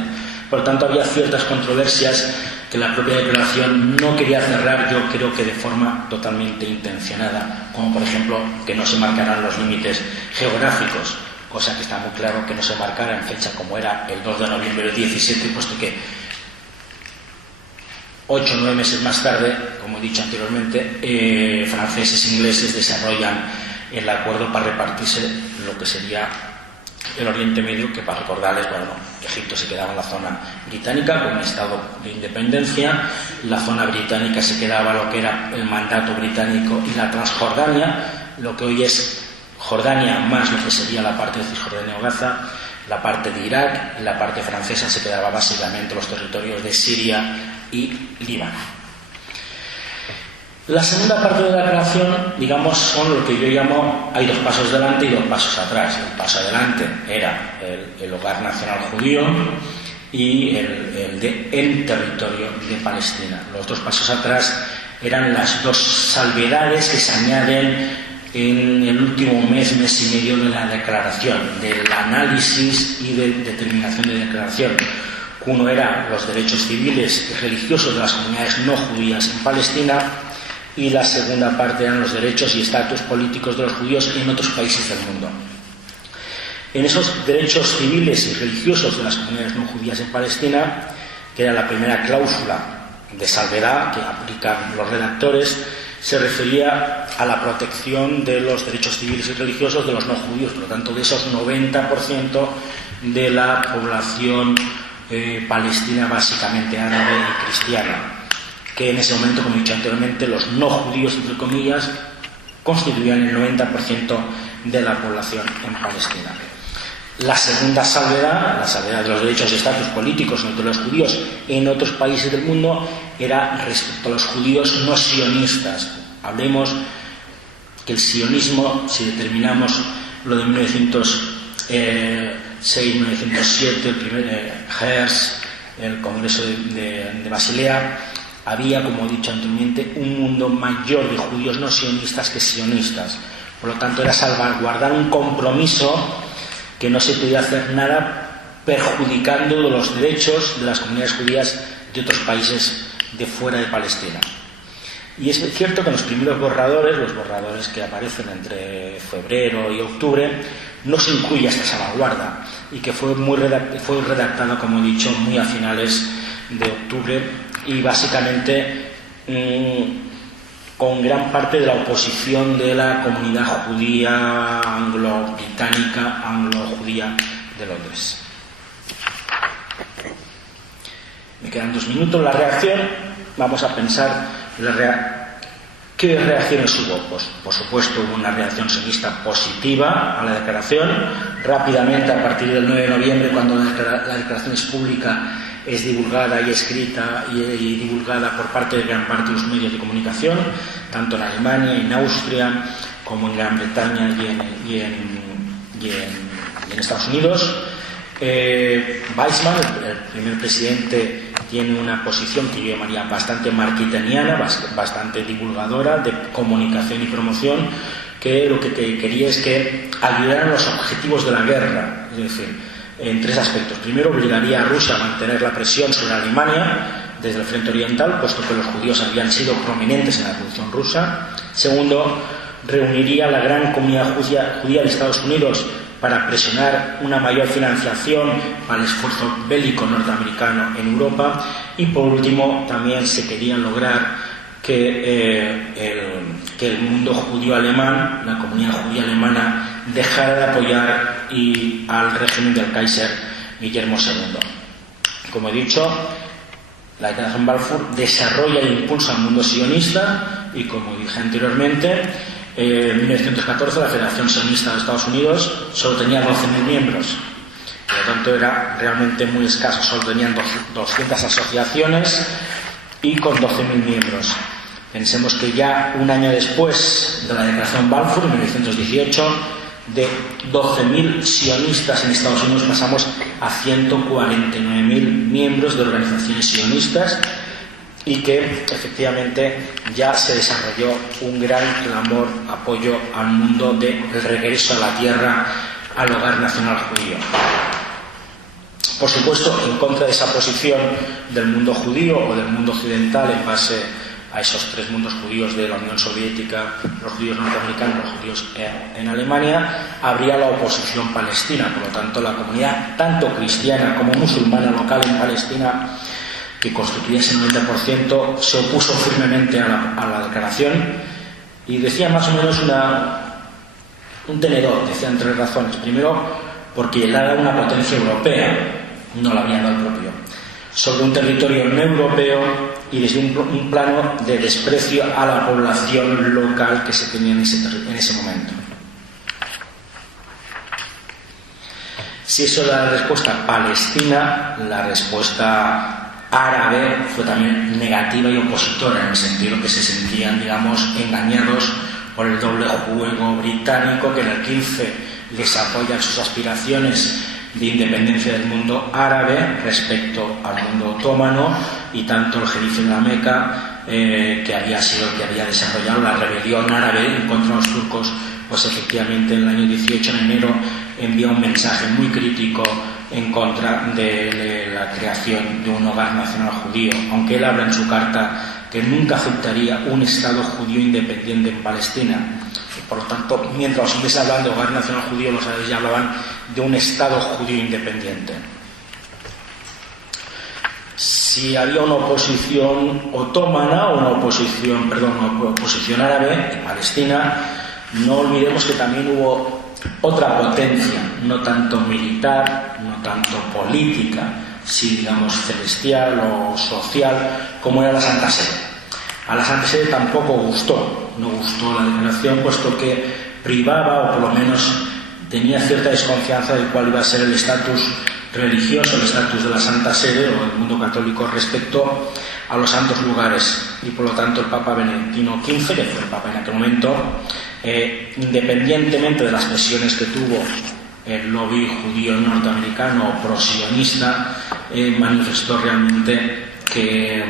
Por lo tanto, había ciertas controversias que la propia declaración no quería cerrar, yo creo que de forma totalmente intencionada, como por ejemplo que no se marcaran los límites geográficos, cosa que está muy claro que no se marcara en fecha como era el 2 de noviembre del 17, puesto que 8 o 9 meses más tarde, como he dicho anteriormente, franceses e ingleses desarrollan el acuerdo para repartirse lo que sería el Oriente Medio, que para recordarles, bueno, Egipto se quedaba en la zona británica con un estado de independencia, la zona británica se quedaba lo que era el mandato británico y la Transjordania, lo que hoy es Jordania más lo que sería la parte de Cisjordania o Gaza, la parte de Irak, y la parte francesa se quedaba básicamente los territorios de Siria y Líbano. La segunda parte de la declaración, digamos, son lo que yo llamo, hay 2 pasos delante y 2 pasos atrás. El paso adelante era el hogar nacional judío y el territorio de Palestina. Los 2 pasos atrás eran las 2 salvedades que se añaden en el último mes y medio de la declaración, del análisis y de determinación de declaración. Uno era los derechos civiles y religiosos de las comunidades no judías en Palestina, y la segunda parte eran los derechos y estatus políticos de los judíos en otros países del mundo. En esos derechos civiles y religiosos de las comunidades no judías en Palestina, que era la primera cláusula de salvedad que aplican los redactores, se refería a la protección de los derechos civiles y religiosos de los no judíos, por lo tanto de esos 90% de la población palestina básicamente árabe y cristiana, que en ese momento, como he dicho anteriormente, los no judíos, entre comillas, constituían el 90% de la población en Palestina. La segunda salvedad, la salvedad de los derechos y estatus políticos entre los judíos en otros países del mundo, era respecto a los judíos no sionistas. Hablemos que el sionismo, si determinamos lo de 1906-1907, el primer Herz, el Congreso de Basilea, había, como he dicho anteriormente, un mundo mayor de judíos no sionistas que sionistas. Por lo tanto, era salvaguardar un compromiso que no se podía hacer nada perjudicando los derechos de las comunidades judías de otros países de fuera de Palestina. Y es cierto que en los primeros borradores, los borradores que aparecen entre febrero y octubre, no se incluye esta salvaguarda y que fue redactado, como he dicho, muy a finales de octubre y básicamente con gran parte de la oposición de la comunidad judía anglo-británica, anglo-judía de Londres. Me quedan 2 minutos. La reacción, vamos a pensar ¿qué reacciones hubo? Pues, por supuesto, hubo una reacción sionista positiva a la declaración. Rápidamente, a partir del 9 de noviembre, cuando la declaración es pública, es divulgada y escrita y divulgada por parte de gran parte de los medios de comunicación, tanto en Alemania, en Austria, como en Gran Bretaña y en Estados Unidos. Weizmann, el primer presidente, tiene una posición que yo llamaría bastante marketingiana, bastante divulgadora de comunicación y promoción, que lo que quería es que ayudaran los objetivos de la guerra, es decir, en 3 aspectos. Primero, obligaría a Rusia a mantener la presión sobre Alemania desde el frente oriental, puesto que los judíos habían sido prominentes en la Revolución Rusa. Segundo, reuniría a la gran comunidad judía de Estados Unidos para presionar una mayor financiación para el esfuerzo bélico norteamericano en Europa. Y por último, también se quería lograr que el mundo judío alemán, la comunidad judía alemana, dejara de apoyar al régimen del Kaiser Guillermo II. Como he dicho, la Declaración Balfour desarrolla e impulsa al mundo sionista y, como dije anteriormente, en 1914 la Federación Sionista de Estados Unidos solo tenía 12.000 miembros. Por lo tanto, era realmente muy escaso. Solo tenían 200 asociaciones y con 12.000 miembros. Pensemos que ya un año después de la Declaración Balfour, en 1918, de 12.000 sionistas en Estados Unidos pasamos a 149.000 miembros de organizaciones sionistas, y que efectivamente ya se desarrolló un gran clamor, apoyo al mundo del regreso a la tierra, al hogar nacional judío. Por supuesto, en contra de esa posición del mundo judío o del mundo occidental en base a esos 3 mundos judíos de la Unión Soviética, los judíos norteamericanos, los judíos en Alemania, habría la oposición palestina. Por lo tanto, la comunidad tanto cristiana como musulmana local en Palestina, que constituía ese 90%, se opuso firmemente a la declaración y decía más o menos un tenedor. Decían 3 razones. Primero, porque él era una potencia europea, no la había dado propio, sobre un territorio no europeo y desde un plano de desprecio a la población local que se tenía en ese momento. Si eso era la respuesta palestina, la respuesta árabe fue también negativa y opositora, en el sentido que se sentían, digamos, engañados por el doble juego británico, que en el 15 les apoya en sus aspiraciones de independencia del mundo árabe respecto al mundo otomano, y tanto el jerife de la Meca, que había sido el que había desarrollado la rebelión árabe en contra de los turcos, pues efectivamente en el año 18, en enero, envía un mensaje muy crítico en contra de la creación de un hogar nacional judío, aunque él habla en su carta que nunca aceptaría un Estado judío independiente en Palestina. Por lo tanto, mientras los ingleses hablaban de hogar nacional judío, los árabes ya hablaban de un Estado judío independiente. Si había una oposición otomana o una oposición árabe en Palestina, no olvidemos que también hubo otra potencia, no tanto militar, no tanto política, sí, digamos, celestial o social, como era la Santa Sede. A la Santa Sede tampoco no gustó la declaración, puesto que privaba, o por lo menos tenía cierta desconfianza de cuál iba a ser el estatus religioso, el estatus de la Santa Sede o del mundo católico respecto a los santos lugares. Y por lo tanto el Papa Benedictino XV, que fue el Papa en aquel momento, independientemente de las presiones que tuvo el lobby judío norteamericano o pro-sionista, manifestó realmente que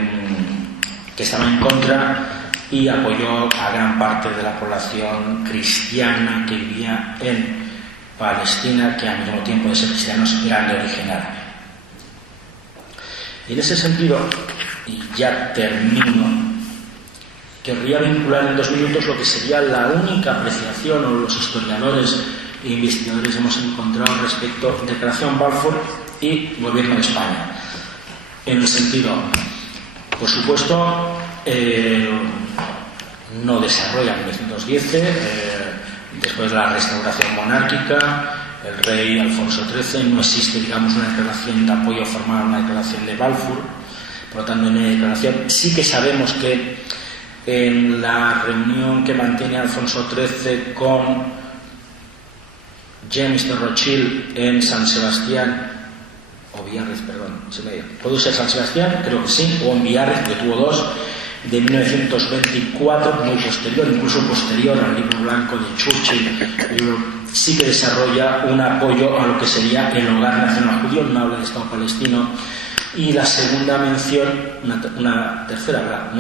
estaba en contra y apoyó a gran parte de la población cristiana que vivía en Palestina, que al mismo tiempo de ser cristianos eran de origen árabe. Y en ese sentido, y ya termino, querría vincular en 2 minutos lo que sería la única apreciación o los historiadores e investigadores hemos encontrado respecto a Declaración Balfour y Gobierno de España. En el sentido, por supuesto, no desarrolla 1910, después de la restauración monárquica, el rey Alfonso XIII, no existe, digamos, una declaración de apoyo formal, una declaración de Balfour. Por lo tanto, en la declaración sí que sabemos que en la reunión que mantiene Alfonso XIII con James de Rothschild en San Sebastián, o Biarritz, perdón, ¿puede ser San Sebastián? Creo que sí, o en Biarritz, que tuvo 2, de 1924, muy posterior, incluso posterior al libro blanco de Churchill, sí que desarrolla un apoyo a lo que sería el hogar nacional judío, no habla de Estado palestino. Y la segunda mención, una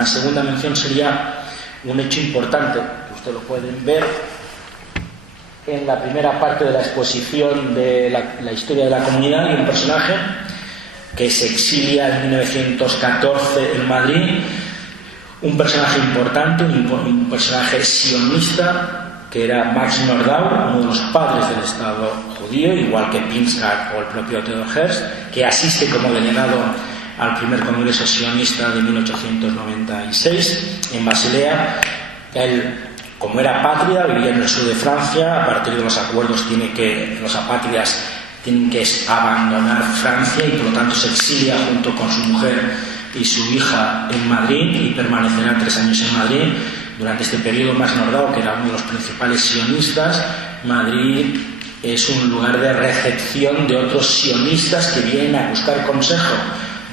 segunda mención sería un hecho importante, que ustedes lo pueden ver en la primera parte de la exposición de la historia de la comunidad, y un personaje que se exilia en 1914 en Madrid, un personaje importante, un personaje sionista, que era Max Nordau, uno de los padres del Estado judío, igual que Pinchak o el propio Theodor Herzl, que asiste como delegado al primer congreso sionista de 1896 en Basilea. Él, como era patria, vivía en el sur de Francia. A partir de los acuerdos los apátridas tienen que abandonar Francia, y por lo tanto se exilia junto con su mujer y su hija en Madrid, y permanecerá 3 años en Madrid. Durante este periodo, Max Nordau, que era uno de los principales sionistas, Madrid es un lugar de recepción de otros sionistas que vienen a buscar consejo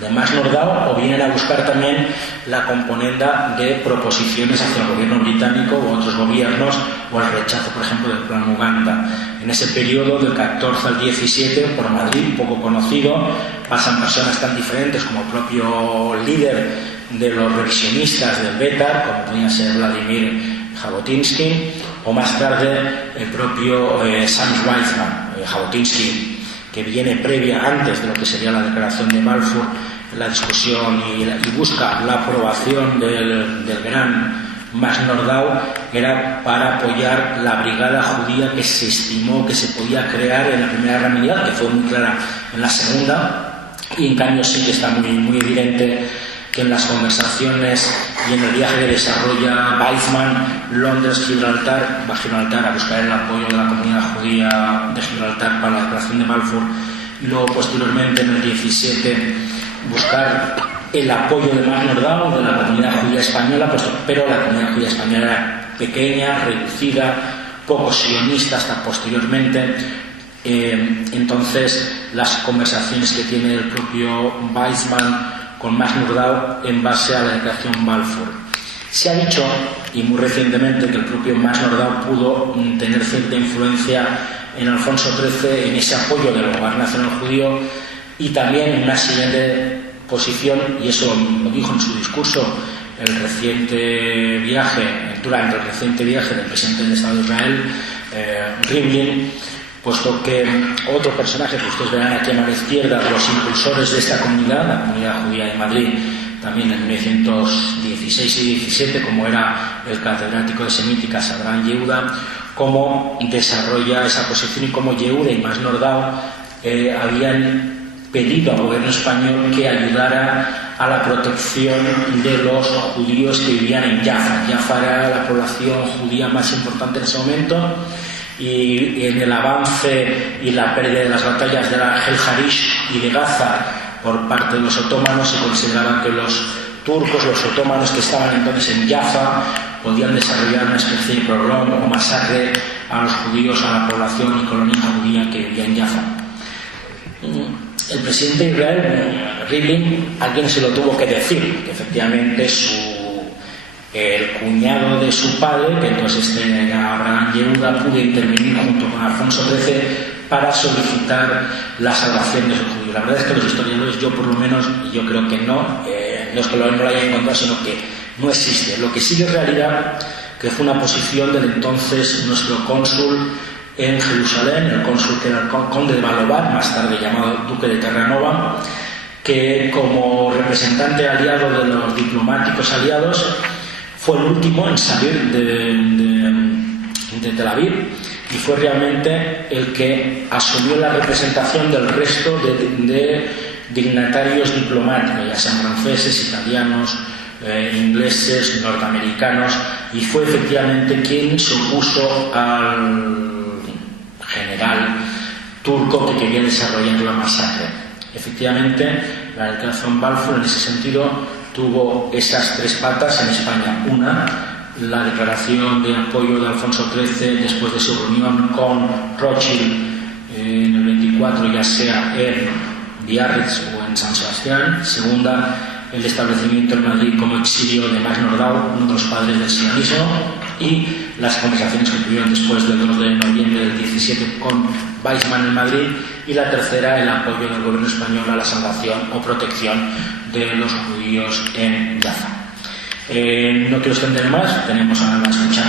de Max Nordau, o vienen a buscar también la componenda de proposiciones hacia el gobierno británico u otros gobiernos, o el rechazo, por ejemplo, del Plan Uganda. En ese periodo, del 14 al 17, por Madrid, poco conocido, pasan personas tan diferentes como el propio líder de los revisionistas del Betar, como podía ser Vladimir Jabotinsky, o más tarde el propio Sam Weizmann. Jabotinsky, que viene previa, antes de lo que sería la declaración de Balfour, la discusión y busca la aprobación del gran Max Nordau, era para apoyar la brigada judía que se estimó que se podía crear en la Primera Guerra Mundial, que fue muy clara en la Segunda, y en cambio sí que está muy evidente que en las conversaciones y en el viaje que desarrolla Weizmann, Londres, Gibraltar, va a Gibraltar a buscar el apoyo de la comunidad judía de Gibraltar para la declaración de Balfour, y luego posteriormente en el 17 buscar el apoyo de Max Nordau, de la comunidad judía española, pero la comunidad judía española era pequeña, reducida, poco sionista hasta posteriormente. Entonces las conversaciones que tiene el propio Weizmann con Max Nordau en base a la declaración Balfour. Se ha dicho, y muy recientemente, que el propio Max Nordau pudo tener cierta influencia en Alfonso XIII en ese apoyo del hogar nacional judío, y también en una siguiente posición, y eso lo dijo en su discurso durante el reciente viaje del presidente del Estado de Israel, Rivlin, puesto que otro personaje que ustedes verán aquí a la izquierda, de los impulsores de esta comunidad, la comunidad judía de Madrid, también en 1916 y 17, como era el catedrático de semítica Abraham Yehuda, cómo desarrolla esa posición, y cómo Yehuda y Max Nordau habían pedido al gobierno español que ayudara a la protección de los judíos que vivían en Jaffa. Jaffa era la población judía más importante en ese momento, y en el avance y la pérdida de las batallas de El Harish y de Gaza por parte de los otomanos, se consideraba que los turcos, los otomanos que estaban entonces en Jaffa, podían desarrollar una especie de pogrom o masacre a los judíos, a la población y colonia judía que vivía en Jaffa. El presidente de Israel, Rivlin, a quien se lo tuvo que decir, que efectivamente el cuñado de su padre, que entonces era Abraham Yehuda, pudo intervenir junto con Alfonso XIII para solicitar la salvación de sus judíos. La verdad es que los historiadores, yo por lo menos, y yo creo que no es que no lo haya encontrado, sino que no existe. Lo que sí es realidad, que fue una posición del entonces nuestro cónsul en Jerusalén, el cónsul que era el conde de Balobar, más tarde llamado duque de Terranova, que como representante aliado de los diplomáticos aliados fue el último en salir de Tel Aviv y fue realmente el que asumió la representación del resto de dignatarios diplomáticos, ya sean franceses, italianos, ingleses, norteamericanos, y fue efectivamente quien se opuso al general turco que quería desarrollar la masacre. Efectivamente, la declaración Balfour en ese sentido tuvo esas tres patas en España. Una, la declaración de apoyo de Alfonso XIII después de su reunión con Rothschild en el 24, ya sea en Biarritz o en San Sebastián. Segunda, el establecimiento en Madrid como exilio de Max Nordau, uno de los padres del sionismo, y las conversaciones que tuvieron después del 2 de noviembre del 17 con Weizmann en Madrid. Y la tercera, el apoyo del gobierno español a la salvación o protección de los judíos en Jaffa. No quiero extender más, tenemos a escuchar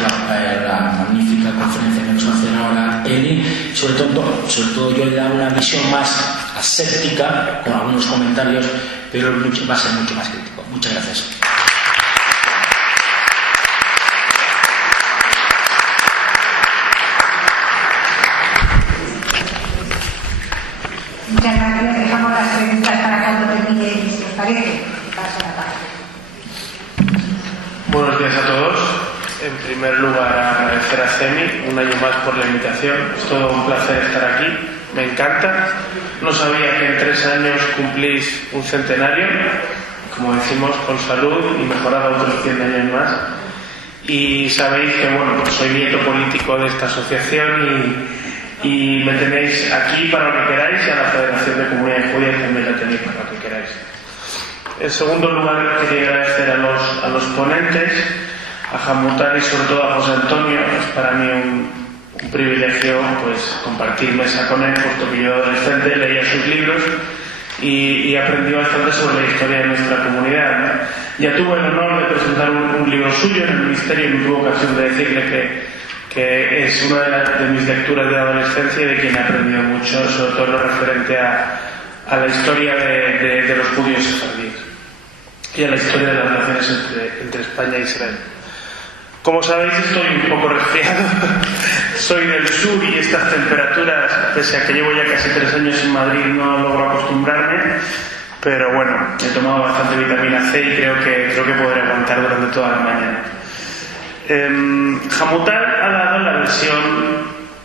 la magnífica conferencia que nos va a hacer ahora Eli. Sobre todo yo le he dado una visión más aséptica, con algunos comentarios, pero va a ser mucho más crítico. Muchas gracias. Muchas gracias. Dejamos las preguntas para cuando termine, si os parece. Paso a la página. Buenos días a todos. En primer lugar, agradecer a CEMI un año más por la invitación. Es todo un placer estar aquí. Me encanta. No sabía que en 3 años cumplís un centenario, como decimos, con salud y mejorado otros 100 años más. Y sabéis que, bueno, pues soy nieto político de esta asociación y me tenéis aquí para lo que queráis, y a la Federación de Comunidades Judías también la tenéis para lo que queráis. En segundo lugar, quería agradecer a los ponentes, a Hamutal y sobre todo a José Antonio. Es para mí un privilegio pues compartir mesa con él, puesto que yo adolescente leía sus libros y aprendí bastante sobre la historia de nuestra comunidad, ¿no? Ya tuve el honor de presentar un libro suyo en el ministerio y me tuve ocasión de decirle que es una de mis lecturas de adolescencia y de quien he aprendido mucho, sobre todo lo referente a la historia de los judíos sefardíes y a la historia de las relaciones entre España e Israel. Como sabéis, estoy un poco resfriado. Soy del sur y estas temperaturas, pese a que llevo ya casi 3 años en Madrid, no logro acostumbrarme. Pero bueno, he tomado bastante vitamina C y creo que podré aguantar durante toda la mañana. Hamutal ha dado la versión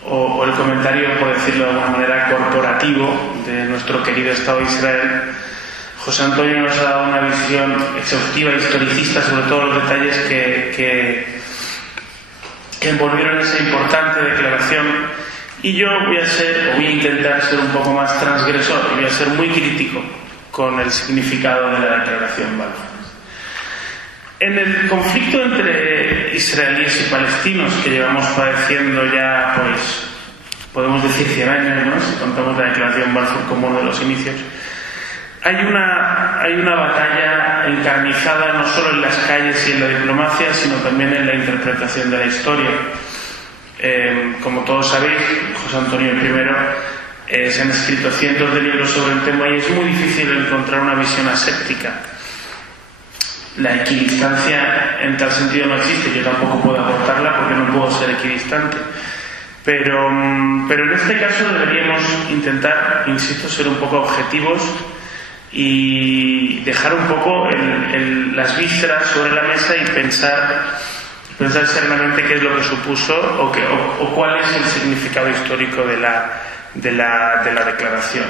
o el comentario, por decirlo de alguna manera, corporativo de nuestro querido Estado de Israel. José Antonio nos ha dado una visión exhaustiva e historicista sobre todos los detalles que envolvieron esa importante declaración, y yo voy a intentar ser un poco más transgresor y voy a ser muy crítico con el significado de la declaración Balfour. En el conflicto entre israelíes y palestinos que llevamos padeciendo ya, pues, podemos decir 100 años, ¿no?, si contamos la declaración Balfour como uno de los inicios, hay una batalla encarnizada no solo en las calles y en la diplomacia, sino también en la interpretación de la historia. Como todos sabéis, José Antonio I, se han escrito cientos de libros sobre el tema y es muy difícil encontrar una visión aséptica. La equidistancia en tal sentido no existe, yo tampoco puedo aportarla porque no puedo ser equidistante. Pero en este caso deberíamos intentar, insisto, ser un poco objetivos y dejar un poco las vísceras sobre la mesa y pensar seriamente qué es lo que supuso o cuál es el significado histórico de la declaración.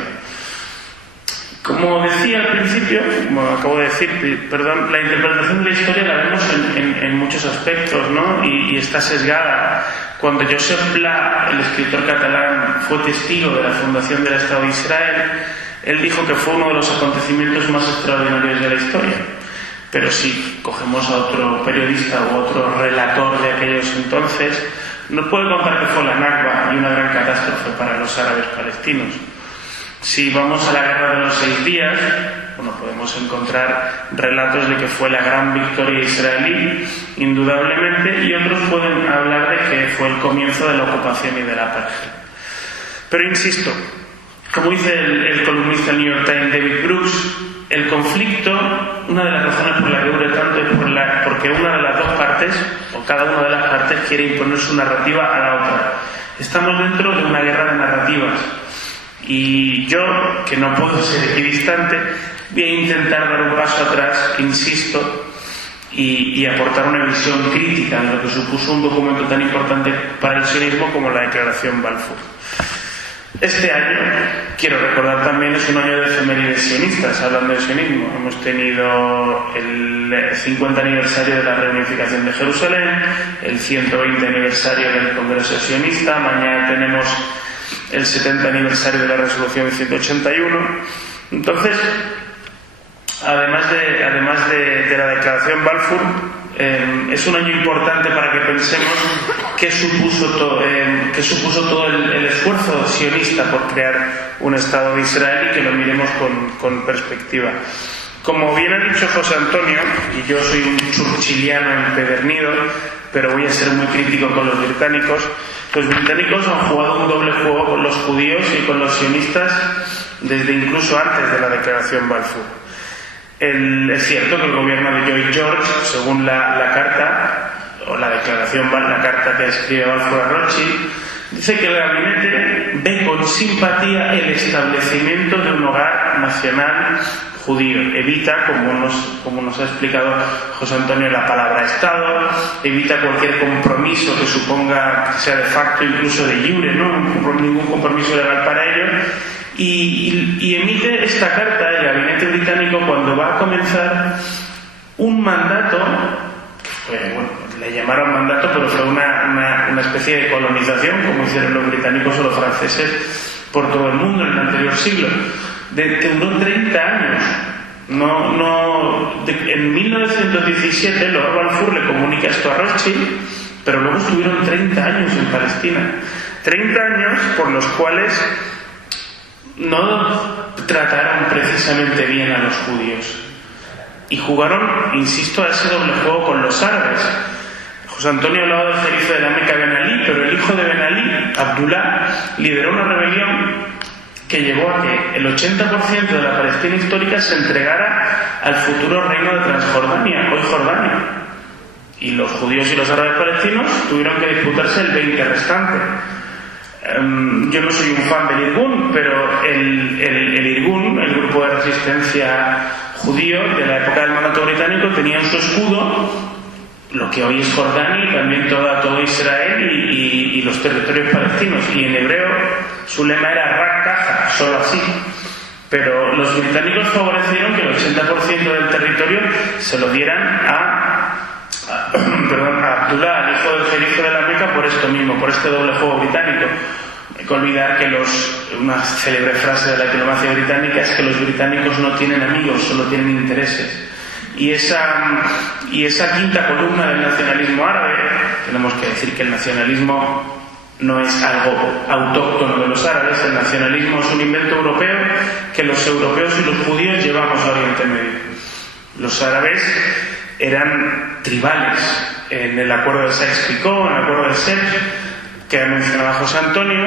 Como decía al principio, como acabo de decir, perdón, la interpretación de la historia la vemos en muchos aspectos, ¿no? Y está sesgada. Cuando Josep Pla, el escritor catalán, fue testigo de la fundación del Estado de Israel, él dijo que fue uno de los acontecimientos más extraordinarios de la historia. Pero si cogemos a otro periodista u otro relator de aquellos entonces, nos puede contar que fue la Nakba y una gran catástrofe para los árabes palestinos. Si vamos a la guerra de los 6 días, Bueno, podemos encontrar relatos de que fue la gran victoria israelí, indudablemente, y otros pueden hablar de que fue el comienzo de la ocupación y del apartheid. Pero insisto, como dice el columnista del New York Times David Brooks, el conflicto, una de las razones por la que dure tanto es porque una de las dos partes, o cada una de las partes, quiere imponer su narrativa a la otra. Estamos dentro de una guerra de narrativas. Y yo, que no puedo ser equidistante, voy a intentar dar un paso atrás, insisto, y aportar una visión crítica de lo que supuso un documento tan importante para el sionismo como la Declaración Balfour. Este año, quiero recordar también, es un año de efemérides sionistas, hablando de sionismo. Hemos tenido el 50 aniversario de la reunificación de Jerusalén, el 120 aniversario del Congreso sionista, mañana tenemos el 70 aniversario de la Resolución 181. Entonces, además de la Declaración Balfour, es un año importante para que pensemos qué supuso todo el esfuerzo sionista por crear un Estado de Israel y que lo miremos con perspectiva. Como bien ha dicho José Antonio, y yo soy un churchiliano empedernido, pero voy a ser muy crítico con los británicos han jugado un doble juego con los judíos y con los sionistas desde incluso antes de la Declaración Balfour. Es cierto que el gobierno de Lloyd George, según la carta, o la declaración, la carta que escribe Balfour a Rothschild, dice que el gabinete ve con simpatía el establecimiento de un hogar nacional judío. Evita, como nos ha explicado José Antonio, la palabra Estado, evita cualquier compromiso que suponga que sea de facto, incluso de jure, ¿no? Ningún compromiso legal para ello. Y emite esta carta el gabinete británico cuando va a comenzar un mandato, le llamaron mandato, pero fue una especie de colonización, como hicieron los británicos o los franceses por todo el mundo en el anterior siglo, que duró 30 años. En 1917 Lord Balfour le comunica esto a Rothschild, pero luego estuvieron 30 años en Palestina. 30 años por los cuales no trataron precisamente bien a los judíos y jugaron, insisto, a ese doble juego con los árabes. José Antonio hablaba del jerife de la Meca, Ben Ali, pero el hijo de Ben Ali, Abdullah, lideró una rebelión que llevó a que el 80% de la Palestina histórica se entregara al futuro reino de Transjordania, hoy Jordania, y los judíos y los árabes palestinos tuvieron que disputarse el 20% restante. Yo no soy un fan del Irgun, pero el Irgun, el grupo de resistencia judío de la época del mandato británico, tenía en su escudo lo que hoy es Jordania y también todo Israel y los territorios palestinos, y en hebreo su lema era Rak Kaza, solo así. Pero los británicos favorecieron que el 80% del territorio se lo dieran a Abdullah, el hijo del jerife de la Meca, por esto mismo, por este doble juego británico. Hay que olvidar que una célebre frase de la diplomacia británica es que los británicos no tienen amigos, solo tienen intereses. Y esa quinta columna del nacionalismo árabe, tenemos que decir que el nacionalismo no es algo autóctono de los árabes, el nacionalismo es un invento europeo que los europeos y los judíos llevamos a Oriente Medio. Los árabes eran tribales. En el acuerdo de Sykes-Picot, en el acuerdo de Sèvres, que ha mencionado José Antonio,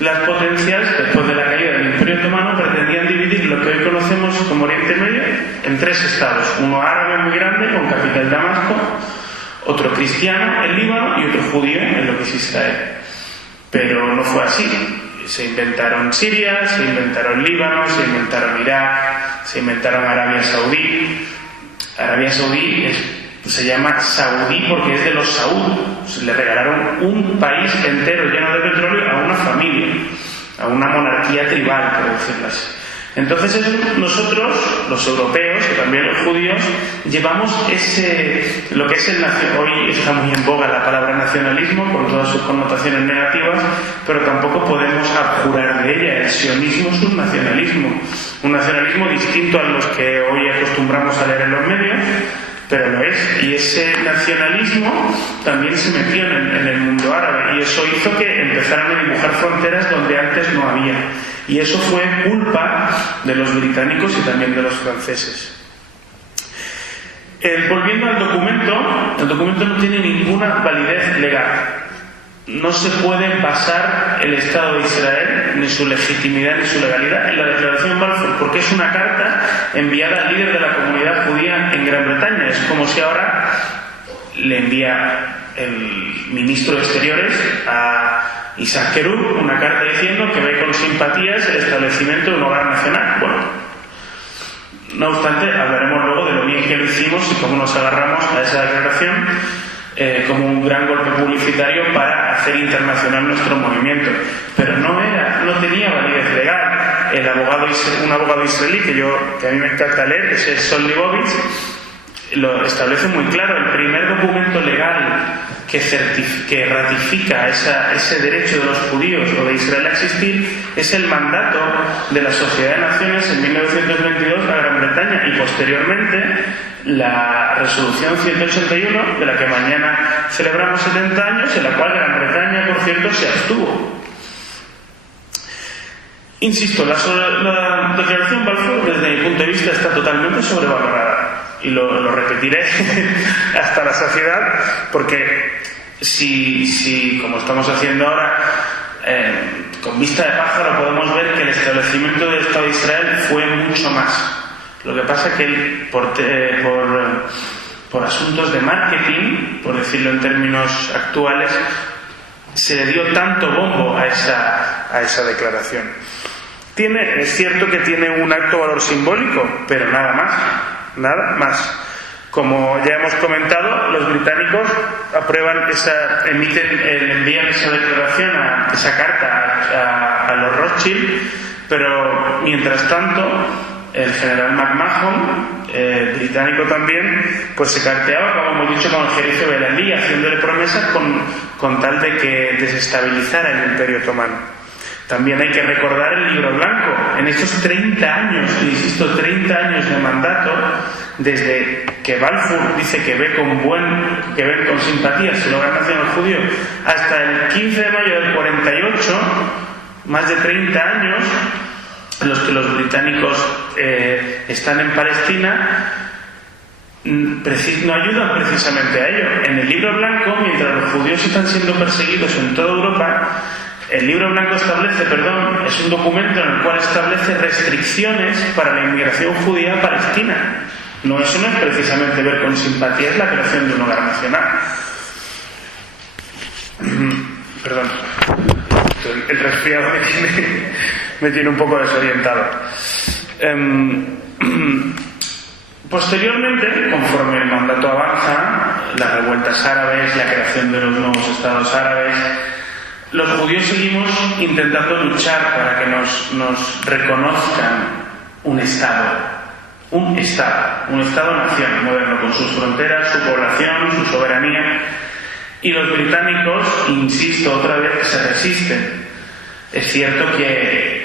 las potencias, después de la caída del Imperio Otomano, pretendían dividir lo que hoy conocemos como Oriente Medio en 3 estados: uno árabe muy grande, con capital Damasco, otro cristiano, el Líbano, y otro judío, en lo que es Israel. Pero no fue así. Se inventaron Siria, se inventaron Líbano, se inventaron Irak, se inventaron Arabia Saudí. Arabia Saudí se llama Saudí porque es de los Saud. Le regalaron un país entero lleno de petróleo a una familia, a una monarquía tribal, por decirlo así. Entonces nosotros, los europeos y también los judíos, llevamos lo que es hoy está muy en boga la palabra nacionalismo con todas sus connotaciones negativas, pero tampoco podemos abjurar de ella. El sionismo es un nacionalismo distinto a los que hoy acostumbramos a leer en los medios, pero lo es. Y ese nacionalismo también se metió en el mundo árabe, y eso hizo que empezaran a dibujar fronteras donde antes no había. Y eso fue culpa de los británicos y también de los franceses. Volviendo al documento, el documento no tiene ninguna validez legal. No se puede basar el Estado de Israel, ni su legitimidad ni su legalidad, en la Declaración Balfour, porque es una carta enviada al líder de la comunidad judía en Gran Bretaña. Es como si ahora le envía el ministro de Exteriores a Isaac Kerub una carta diciendo que ve con simpatías el establecimiento de un hogar nacional. Bueno, no obstante, hablaremos luego de lo bien que lo hicimos y cómo nos agarramos a esa declaración como un gran golpe publicitario para hacer internacional nuestro movimiento. Pero no tenía validez legal. Un abogado israelí que a mí me encanta leer, que es Sol Leibovitz, lo establece muy claro. El primer documento legal que ratifica ese derecho de los judíos o de Israel a existir es el mandato de la Sociedad de Naciones en 1922 a Gran Bretaña, y posteriormente la resolución 181, de la que mañana celebramos 70 años, en la cual Gran Bretaña, por cierto, se abstuvo. Insisto, la declaración Balfour, desde mi punto de vista, está totalmente sobrevalorada. Y lo repetiré hasta la saciedad, porque si como estamos haciendo ahora, con vista de pájaro podemos ver que el establecimiento del Estado de Israel fue mucho más. Lo que pasa es que por asuntos de marketing, por decirlo en términos actuales, se le dio tanto bombo a esa declaración. Es cierto que tiene un alto valor simbólico, pero nada más. Como ya hemos comentado, los británicos envían esa declaración, esa carta a los Rothschild, pero mientras tanto el general McMahon, británico también, pues se carteaba, como hemos dicho, con el jerife Belalí, haciéndole promesas con tal de que desestabilizara el Imperio Otomano. También hay que recordar el Libro Blanco. En estos 30 años, insisto, 30 años de mandato, desde que Balfour dice que ven con simpatías el hogar nacional judío, hasta el 15 de mayo del 48, más de 30 años en los que los británicos están en Palestina, no ayudan precisamente a ello. En el Libro Blanco, mientras los judíos están siendo perseguidos en toda Europa, el Libro Blanco es un documento en el cual establece restricciones para la inmigración judía a Palestina. Eso no es precisamente ver con simpatía, es la creación de un hogar nacional. Perdón, el resfriado me tiene un poco desorientado. Posteriormente, conforme el mandato avanza, las revueltas árabes, la creación de los nuevos estados árabes, los judíos seguimos intentando luchar para que nos reconozcan un Estado-nación moderno, con sus fronteras, su población, su soberanía. Y los británicos, insisto otra vez, se resisten. Es cierto que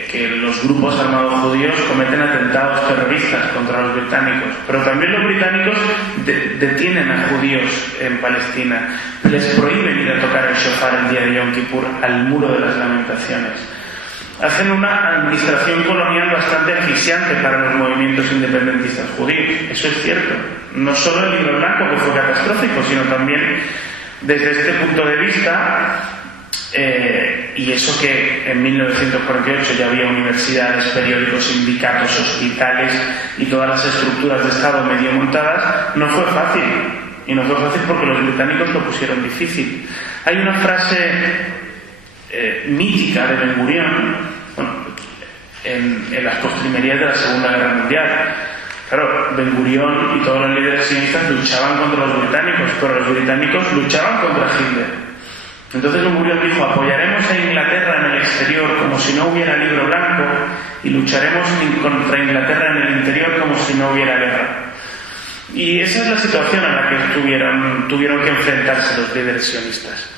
los grupos armados judíos cometen atentados terroristas contra los británicos, pero también los británicos detienen a judíos en Palestina, les prohíben ir a tocar el shofar el día de Yom Kippur al Muro de las Lamentaciones. Hacen una administración colonial bastante asfixiante para los movimientos independentistas judíos. Eso es cierto. No solo el Libro Blanco, que fue catastrófico, sino también desde este punto de vista, y eso que en 1948 ya había universidades, periódicos, sindicatos, hospitales y todas las estructuras de Estado medio montadas, no fue fácil. Y no fue fácil porque los británicos lo pusieron difícil. Hay una frase mítica de Ben Gurión, en las postrimerías de la Segunda Guerra Mundial. Claro, Ben Gurión y todos los líderes sionistas luchaban contra los británicos, pero los británicos luchaban contra Hitler. Entonces Ben Gurión dijo: apoyaremos a Inglaterra en el exterior como si no hubiera Libro Blanco, y lucharemos contra Inglaterra en el interior como si no hubiera guerra. Y esa es la situación a la que tuvieron que enfrentarse los líderes sionistas.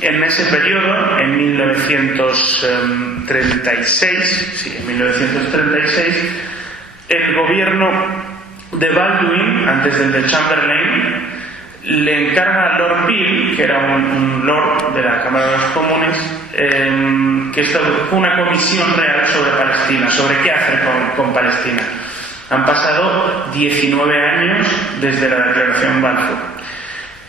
En ese periodo, en 1936, el gobierno de Baldwin, antes del de Chamberlain, le encarga a Lord Peel, que era un lord de la Cámara de los Comunes, que establezca una comisión real sobre Palestina, sobre qué hacer con Palestina. Han pasado 19 años desde la declaración Balfour.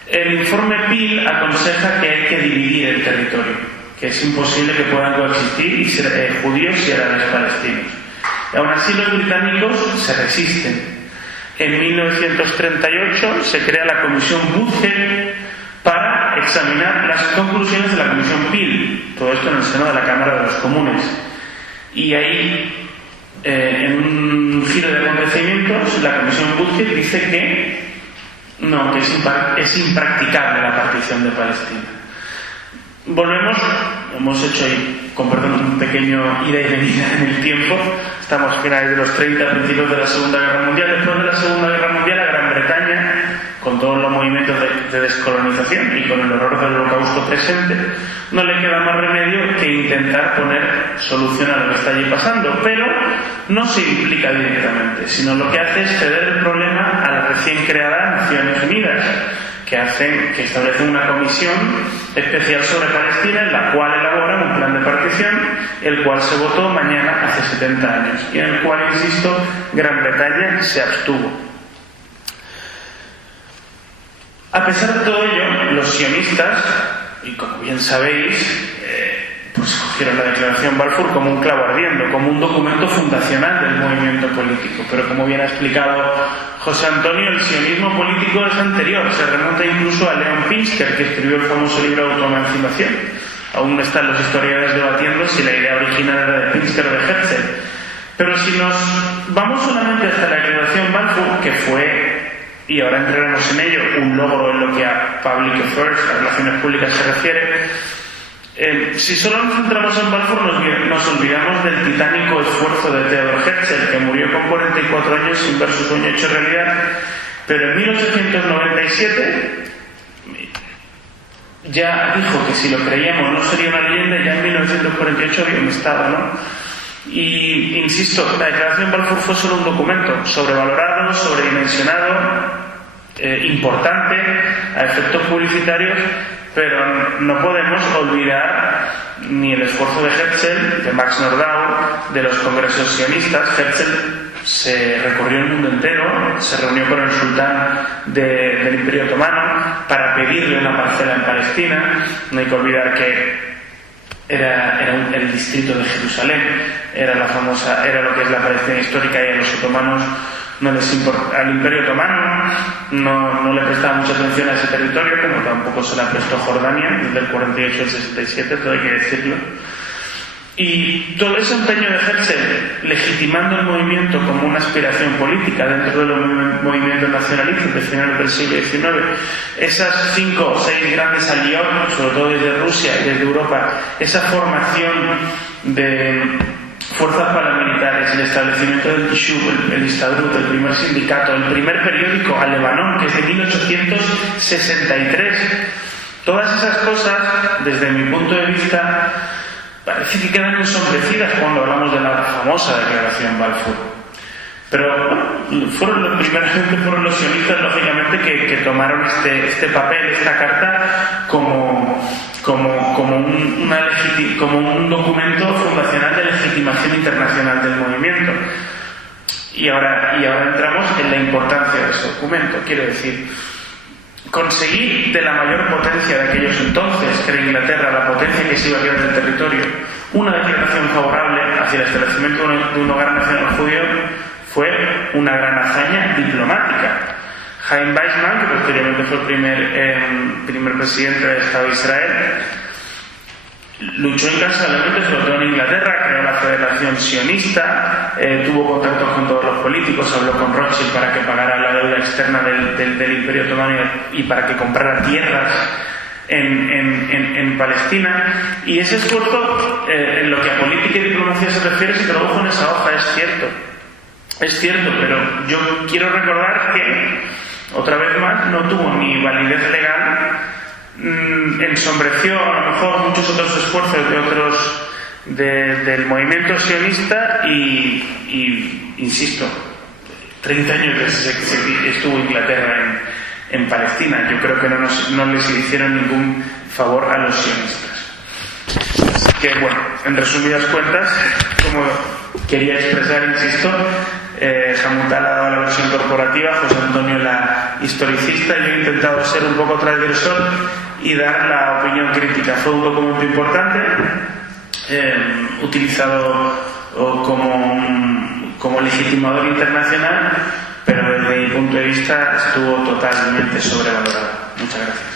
El informe Peel aconseja que hay que dividir el territorio, que es imposible que puedan coexistir judíos y árabes palestinos. Y aún así los británicos se resisten. En 1938 se crea la Comisión Woodhead para examinar las conclusiones de la Comisión Peel, todo esto en el seno de la Cámara de los Comunes. Y ahí, en un giro de acontecimientos, la Comisión Woodhead dice que es impracticable la partición de Palestina. Volvemos, hemos hecho ahí, con perdón, un pequeño ida y venida en el tiempo. Estamos a finales de los 30, principios de la Segunda Guerra Mundial. Después de la Segunda Guerra Mundial, la Gran Bretaña, con todos los movimientos de descolonización y con el horror del Holocausto presente, no le queda más remedio que intentar poner solución a lo que está allí pasando, pero no se implica directamente, sino lo que hace es ceder el problema a la recién creada Naciones Unidas, que establecen una comisión especial sobre Palestina, en la cual elaboran un plan de partición, el cual se votó mañana hace 70 años, y en el cual, insisto, Gran Bretaña se abstuvo. A pesar de todo ello, los sionistas, y como bien sabéis, pues cogieron la declaración Balfour como un clavo ardiendo, como un documento fundacional del movimiento político. Pero como bien ha explicado José Antonio, el sionismo político es anterior, se remonta incluso a Leon Pinsker, que escribió el famoso libro Autoemancipación. Aún están los historiadores debatiendo si la idea original era de Pinsker o de Herzl. Pero si nos vamos solamente hasta la declaración Balfour, que fue, y ahora entraremos en ello, un logro en lo que a Public Affairs, a relaciones públicas, se refiere, si solo nos centramos en Balfour, nos olvidamos del titánico esfuerzo de Theodor Herzl, que murió con 44 años sin ver su sueño hecho realidad, pero en 1897 ya dijo que si lo creíamos no sería una leyenda, y ya en 1948 había un estado, ¿no? Y insisto, la declaración Balfour fue solo un documento sobrevalorado, sobredimensionado, importante a efectos publicitarios, pero no podemos olvidar ni el esfuerzo de Herzl, de Max Nordau, de los congresos sionistas. Herzl se recorrió el mundo entero, se reunió con el sultán del Imperio Otomano para pedirle una parcela en Palestina. No hay que olvidar que era el distrito de Jerusalén, era lo que es la Palestina histórica, y a los otomanos no les importa, al Imperio Otomano no le prestaba mucha atención a ese territorio, como tampoco se la prestó Jordania desde el 48 al 67, todo hay que decirlo. Y todo ese empeño de Herzl, legitimando el movimiento como una aspiración política dentro de los movimientos nacionalistas de finales del siglo XIX, esas 5 o 6 grandes aliados, sobre todo desde Rusia y desde Europa, esa formación de fuerzas paramilitares, el establecimiento del Yishuv, el Histadrut, el primer sindicato, el primer periódico al Lebanon, que es de 1863, todas esas cosas, desde mi punto de vista, parece que quedan ensombrecidas cuando hablamos de la famosa declaración Balfour. Pero bueno, fueron los sionistas, lógicamente, que tomaron este papel, esta carta, como un documento fundacional de legitimación internacional del movimiento. Y ahora entramos en la importancia de ese documento. Quiero decir, conseguir de la mayor potencia de aquellos entonces, que era Inglaterra, la potencia que se iba a quedar del territorio, una declaración favorable hacia el establecimiento de un hogar nacional judío, fue una gran hazaña diplomática. Chaim Weizmann, que posteriormente fue el primer presidente del Estado de Israel, luchó incansablemente, sobre todo en Inglaterra, creó la Federación Sionista, tuvo contactos con todos los políticos, habló con Rothschild para que pagara la deuda externa del Imperio Otomano y para que comprara tierras en Palestina. Y ese esfuerzo, en lo que a política y diplomacia se refiere, se tradujo en esa hoja, es cierto, pero yo quiero recordar que, otra vez más, no tuvo ni validez legal, ensombreció a lo mejor muchos otros esfuerzos del movimiento sionista y insisto, 30 años que estuvo Inglaterra en Palestina. Yo creo que no les hicieron ningún favor a los sionistas. Así que, bueno, en resumidas cuentas, como quería expresar, insisto, Hamutal ha dado la versión corporativa, José Antonio la historicista, y yo he intentado ser un poco transgresor y dar la opinión crítica. Fue un documento importante, utilizado como legitimador internacional, pero desde mi punto de vista estuvo totalmente sobrevalorado. Muchas gracias.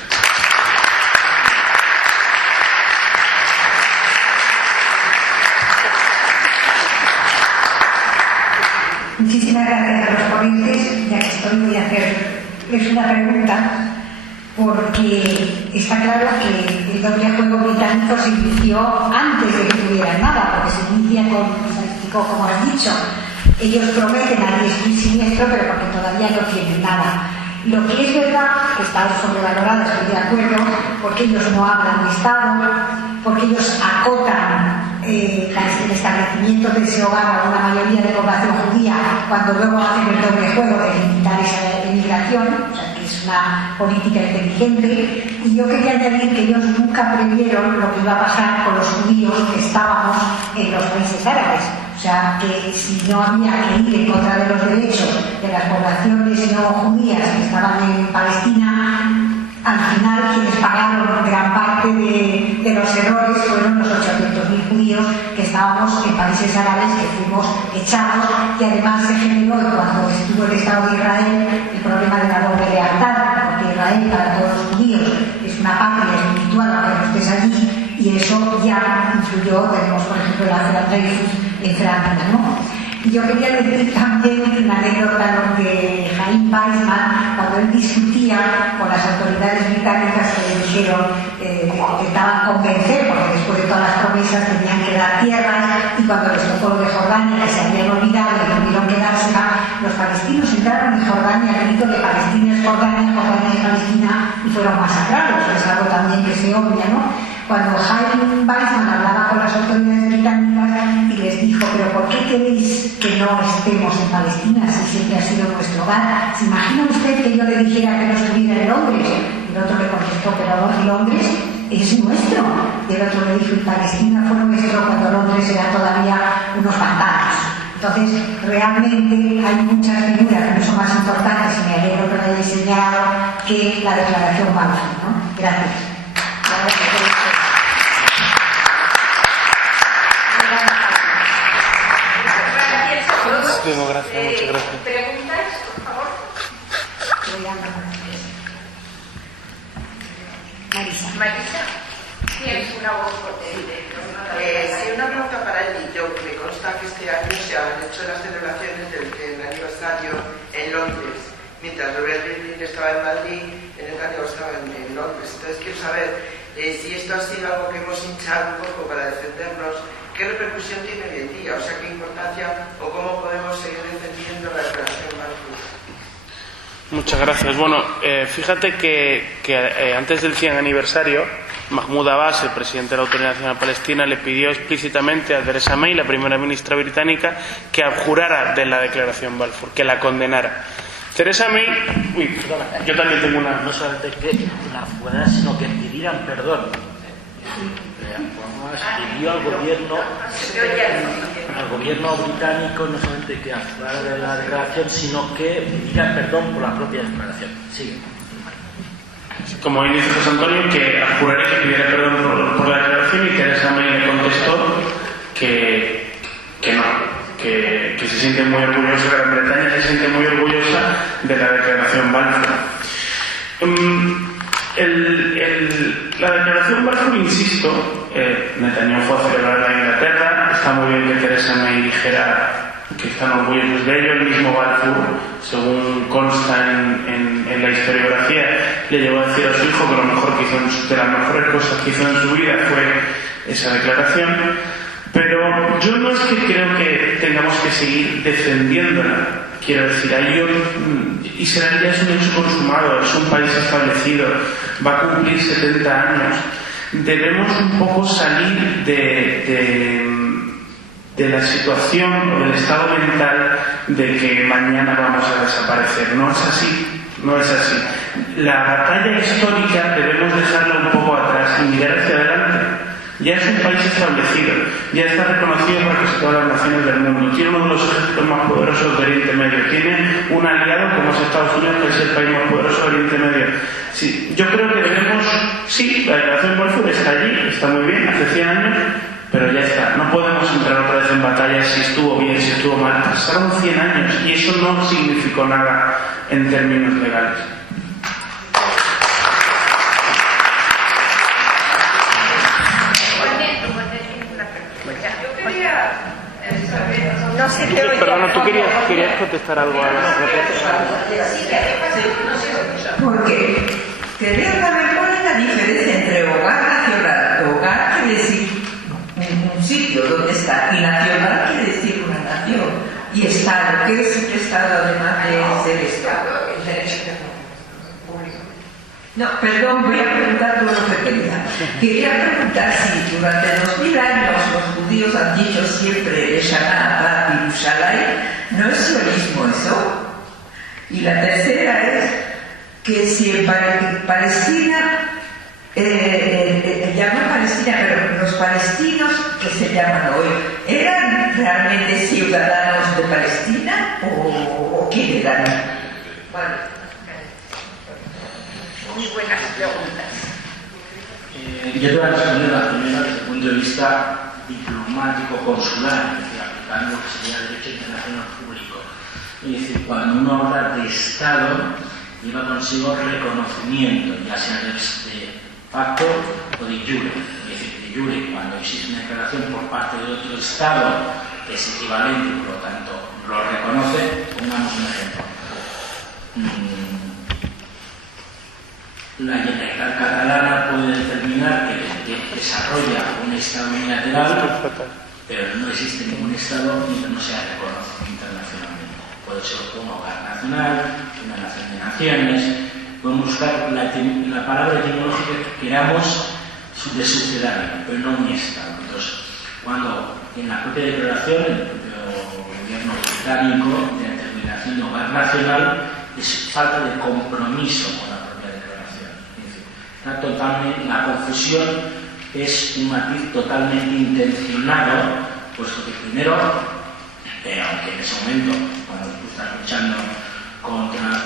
Muchísimas gracias a los ponentes. Ya que estoy, voy a hacerles una pregunta, porque está claro que el doble juego británico se inició antes de que tuvieran nada, porque se inicia como has dicho. Ellos prometen a diestro y siniestro, pero porque todavía no tienen nada. Lo que es verdad, que está sobrevalorado, estoy de acuerdo, porque ellos no hablan de Estado, porque ellos acotan el establecimiento de ese hogar a una mayoría de población judía, cuando luego hacen el doble juego de limitar esa emigración, o sea, que es una política inteligente. Y yo quería añadir que ellos nunca previeron lo que iba a pasar con los judíos que estábamos en los países árabes. O sea, que si no había que ir en contra de los derechos de las poblaciones no judías que estaban en Palestina, al final quienes pagaron gran parte de los errores fueron los 800.000 judíos que estábamos en países árabes, que fuimos echados, y además se generó, cuando estuvo el Estado de Israel, el problema de la doble lealtad, porque Israel para todos los judíos es una patria espiritual, aunque no estés allí, y eso ya influyó. Tenemos, por ejemplo, la Ciudad Dreyfus en Francia, ¿no? Y yo quería decir también una anécdota de Chaim Weizmann, cuando él discutía con las autoridades británicas, que le dijeron que intentaban convencer, porque después de todas las promesas tenían que dar tierras, y cuando les tocó lo de Jordania, que se habían olvidado y tuvieron que dársela, los palestinos entraron en Jordania al grito de Palestina es Jordania, Jordania es Palestina, y fueron masacrados. Es algo también que se obvia, ¿no? Cuando Chaim Weizmann hablaba con las autoridades británicas y les dijo, pero ¿por qué queréis que no estemos en Palestina si siempre ha sido nuestro hogar? ¿Se imagina usted que yo le dijera que no estuviera en Londres? Y el otro le contestó, pero Londres es nuestro. Y el otro le dijo, y Palestina fue nuestro cuando Londres era todavía unos pantanos. Entonces, realmente hay muchas figuras que son más importantes, y me alegro que lo hayáis señalado, que la declaración Balfour, ¿no? Gracias. Gracias, muchas gracias. ¿Preguntas, por favor? Marisa, tienes una voz potente. Sí, una pregunta para él y yo. Me consta que este año se han hecho las celebraciones del aniversario en Londres, mientras Robert Berlin estaba en Madrid, en el año estaba en Londres. Entonces quiero saber si esto ha sido algo que hemos hinchado un poco para defendernos. ¿Qué repercusión tiene hoy en día? O sea, ¿qué importancia o cómo podemos seguir defendiendo la declaración Balfour? Muchas gracias. Bueno, fíjate que antes del 100 aniversario, Mahmoud Abbas, el presidente de la Autoridad Nacional Palestina, le pidió explícitamente a Theresa May, la primera ministra británica, que abjurara de la declaración Balfour, que la condenara. Theresa May... Uy, perdona, yo también tengo una... No solamente que la abjurara, sino que pidieran perdón. Pidió al gobierno británico no solamente que abjurara de la declaración, sino que pidiera perdón por la propia declaración. Sigue. Como dice José Antonio, que abjuraría que pidiera perdón por la declaración, y Theresa May le contestó que no, que se siente muy orgullosa, Gran Bretaña se siente muy orgullosa de la declaración Balfour. La declaración Balfour, insisto, Netanyahu fue a celebrarla en Inglaterra. Está muy bien que Theresa May dijera que están orgullosos de ello. El mismo Balfour, según consta en la historiografía, le llevó a decir a su hijo que lo mejor que hizo, de las mejores cosas que hizo en su vida fue esa declaración. Pero yo no es que creo que tengamos que seguir defendiéndola. Quiero decir, Israel ya es un hecho consumado, es un país establecido, va a cumplir 70 años. Debemos un poco salir de de la situación o del estado mental de que mañana vamos a desaparecer. No es así, no es así. La batalla histórica debemos dejarla un poco atrás y mirar hacia adelante. Ya es un país establecido, ya está reconocido por casi todas las naciones del mundo, tiene uno de los ejércitos más poderosos del Oriente Medio, tiene un aliado como es Estados Unidos, que es el país más poderoso del Oriente Medio. Sí, yo creo que debemos, sí, la declaración Balfour está allí, está muy bien, hace 100 años, pero ya está, no podemos entrar otra vez en batalla si estuvo bien, si estuvo mal. Pasaron 100 años y eso no significó nada en términos legales. No sé qué oye. Perdona, ¿tú querías contestar algo a la Porque quería saber cuál es la diferencia entre hogar nacional. Hogar quiere decir un sitio donde está, y nacional quiere decir una nación. Y Estado, ¿qué es un Estado además de ser Estado? El derecho público. No, perdón, voy a preguntar todo lo que quería. Quería preguntar si durante 2000 años los judíos han dicho siempre Shana Abba Yerushalayim, ¿no es sionismo eso? Y la tercera es que si en Palestina, llaman Palestina, pero los palestinos que se llaman hoy, ¿eran realmente ciudadanos de Palestina o quién eran? Vale. Muy buenas preguntas. Yo te voy a responder la primera desde el punto de vista diplomático-consular, es decir, aplicando lo que sería el derecho internacional público. Es decir, cuando uno habla de Estado, lleva consigo reconocimiento, ya sea de facto o de jure. Es decir, de jure, cuando existe una declaración por parte de otro Estado que es equivalente y por lo tanto lo reconoce. Pongamos un ejemplo. La Generalitat catalana puede determinar que desarrolla un Estado unilateral, pero no existe ningún Estado mientras no sea reconocido internacionalmente. Puede ser un hogar nacional, una nación de naciones. Podemos buscar la palabra etimológica que queramos de sucedáneo, pero no un Estado. Entonces, cuando en la propia declaración, el propio gobierno británico de determinación de hogar nacional, es falta de compromiso con la la confusión es un matiz totalmente intencionado, puesto que primero, aunque en ese momento, cuando tú estás luchando contra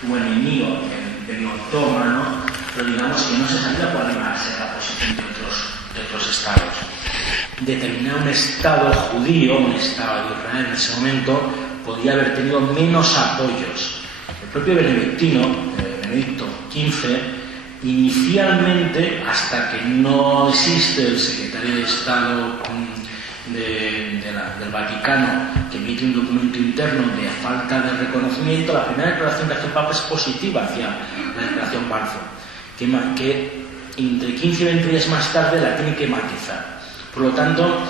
tu enemigo, el Imperio Otomano, pero digamos que no se sabía cuál iba a ser la posición de otros estados. Determinar un estado judío, un estado de Israel en ese momento, podía haber tenido menos apoyos. El propio Benedicto XV, inicialmente, hasta que no existe el secretario de Estado del Vaticano que emite un documento interno de falta de reconocimiento, la primera declaración que hace el Papa es positiva hacia la declaración Balfour, que entre 15 y 20 días más tarde la tiene que matizar. Por lo tanto,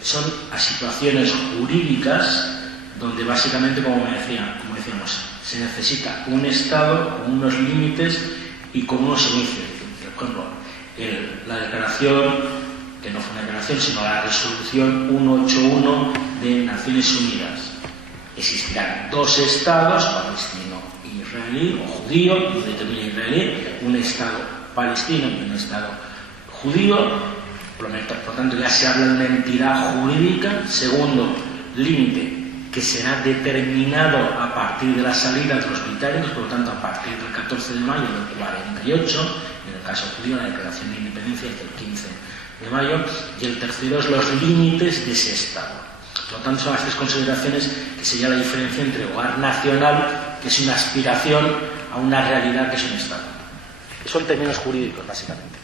son a situaciones jurídicas donde básicamente, como decíamos, se necesita un Estado con unos límites y con unos inicios. Por ejemplo, la declaración, que no fue una declaración, sino la resolución 181 de Naciones Unidas. Existirán dos estados, palestino y israelí, o judío, y determina israelí, un estado palestino y un estado judío. Por lo tanto, ya se habla de una entidad jurídica. Segundo límite, que será determinado a partir de la salida de los británicos, por lo tanto a partir del 14 de mayo del 48, en el caso judío la declaración de independencia es del 15 de mayo, y el tercero es los límites de ese Estado. Por lo tanto son las tres consideraciones que sería la diferencia entre hogar nacional, que es una aspiración, a una realidad que es un Estado. Son términos jurídicos, básicamente.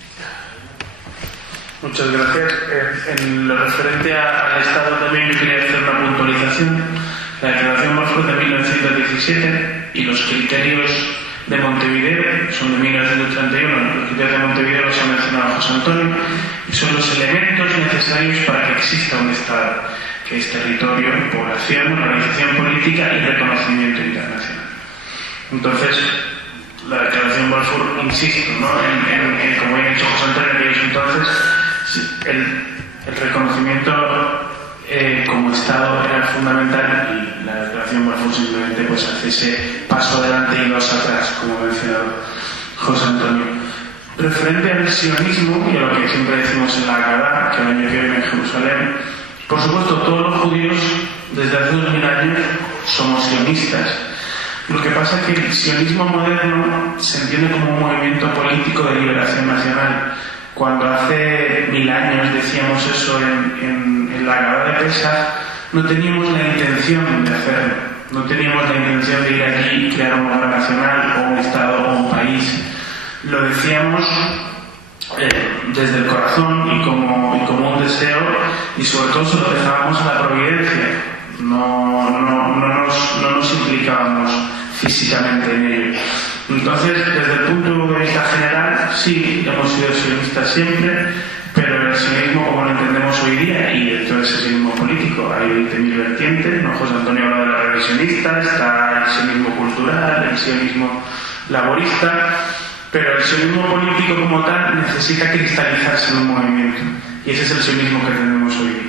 Muchas gracias. En lo referente al Estado también yo quería hacer una puntualización. La declaración Balfour de 1917 y los criterios de Montevideo son de 1931. Los criterios de Montevideo los ha mencionado José Antonio y son los elementos necesarios para que exista un Estado, que es territorio, población, organización política y reconocimiento internacional. Entonces, la declaración Balfour, insisto, ¿no? Como ya ha dicho José Antonio, en aquellos entonces, El reconocimiento como Estado era fundamental y la declaración fue simplemente pues, hace ese paso adelante y dos atrás, como ha mencionado José Antonio. Referente al sionismo y a lo que siempre decimos en la Haggadah, que el año que viene en Jerusalén, por supuesto todos los judíos desde hace 2000 años somos sionistas. Lo que pasa es que el sionismo moderno se entiende como un movimiento político de liberación nacional. Cuando hace 1000 años decíamos eso en la Haggadah de Pesach, no teníamos la intención de hacerlo. No teníamos la intención de ir aquí y crear un gobierno nacional o un Estado o un país. Lo decíamos desde el corazón y como un deseo, y sobre todo se lo dejábamos a la providencia. No nos implicábamos físicamente en ello. Entonces, desde el punto de vista general, sí, hemos sido sionistas siempre, pero el sionismo como lo entendemos hoy día, y dentro de ese sionismo político hay 20.000 vertientes, ¿no? José Antonio habla de la revisionista, está el sionismo cultural, el sionismo laborista, pero el sionismo político como tal necesita cristalizarse en un movimiento, y ese es el sionismo que tenemos hoy día.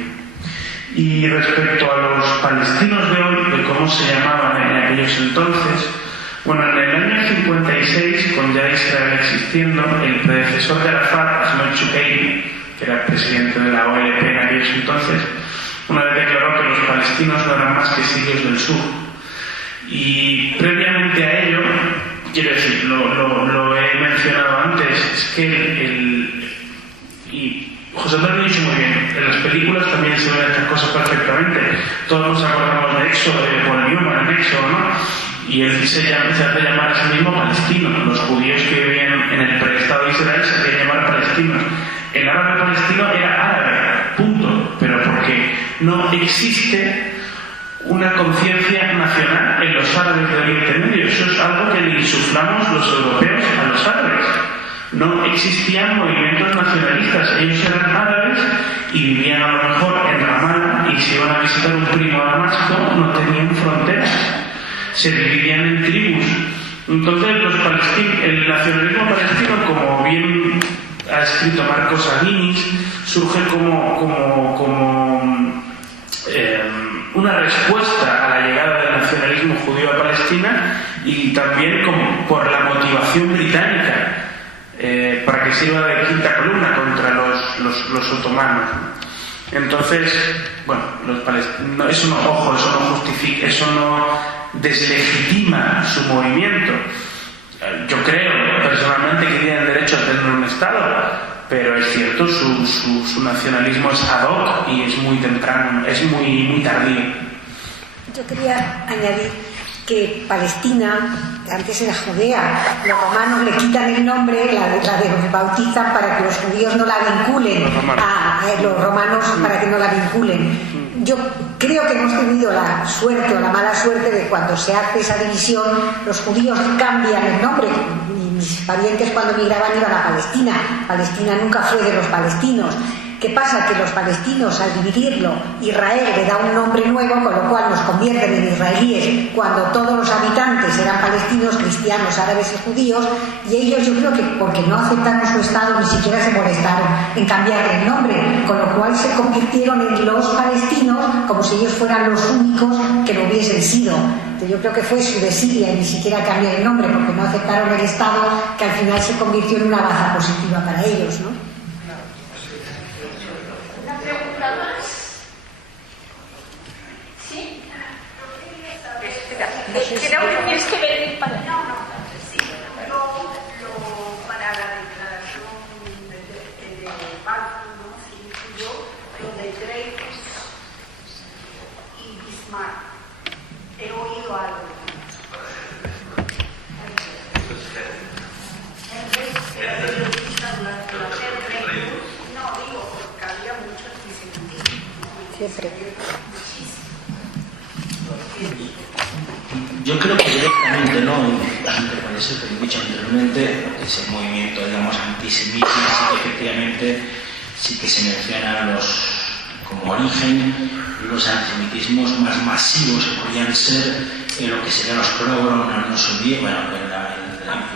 Y respecto a los palestinos de hoy, de cómo se llamaban en aquellos entonces, bueno, en el año 56, con ya Israel existiendo, el predecesor de Arafat, Ahmed Shukeiri, que era presidente de la OLP en aquellos entonces, una vez declaró que los palestinos no eran más que sirios del sur. Y previamente a ello, quiero decir, lo he mencionado antes, es que y José Antonio lo ha dicho muy bien, en las películas también se ven estas cosas perfectamente. Todos nos acordamos de Éxodo, de Paul Newman en Éxodo, ¿no? Y él se hace llamar a sí mismo palestino. Los judíos que vivían en el preestado de Israel se hacían llamar palestinos. El árabe palestino era árabe, punto. Pero porque no existe una conciencia nacional en los árabes de Oriente Medio. Eso es algo que le insuflamos los europeos a los árabes. No existían movimientos nacionalistas. Ellos eran árabes y vivían a lo mejor en Ramallah, y si iban a visitar un primo a Damasco no tenían fronteras. Se dividían en tribus. Entonces el nacionalismo palestino, como bien ha escrito Marcos Aguinis, surge como una respuesta a la llegada del nacionalismo judío a Palestina, y también como por la motivación británica para que sirva de quinta columna contra los otomanos. Entonces, bueno, los palestinos, eso no justifica, eso no deslegitima su movimiento. Yo creo personalmente que tienen derecho a tener un Estado, pero es cierto, su nacionalismo es ad hoc y es muy temprano, es muy tardío. Yo quería añadir que Palestina, antes era Judea, los romanos le quitan el nombre, la bautizan para que los judíos no la vinculen a los romanos, para que no la vinculen. Yo creo que hemos tenido la suerte o la mala suerte de cuando se hace esa división, los judíos cambian el nombre. Mis parientes cuando migraban iban a Palestina. Palestina nunca fue de los palestinos. ¿Qué pasa? Que los palestinos, al dividirlo, Israel le da un nombre nuevo, con lo cual nos convierten en israelíes, cuando todos los habitantes eran palestinos, cristianos, árabes y judíos, y ellos, yo creo que porque no aceptaron su Estado, ni siquiera se molestaron en cambiarle el nombre, con lo cual se convirtieron en los palestinos como si ellos fueran los únicos que lo hubiesen sido. Yo creo que fue su desidia y ni siquiera cambiar el nombre, porque no aceptaron el Estado, que al final se convirtió en una baza positiva para ellos, ¿no? Creo que tienes que venir para... Sí, para la declaración de Balfour, ¿no? Se incluyó lo de Dreyfus y Bismarck. He oído algo. No, digo, porque había muchos antisemitismos. Siempre. Yo creo que directamente no, con eso que he dicho anteriormente, ese movimiento, digamos, antisemita, sí que efectivamente sí que se mencionan como origen los antisemitismos más masivos que podrían ser en lo que serían los pogroms, no soviéticos, bueno,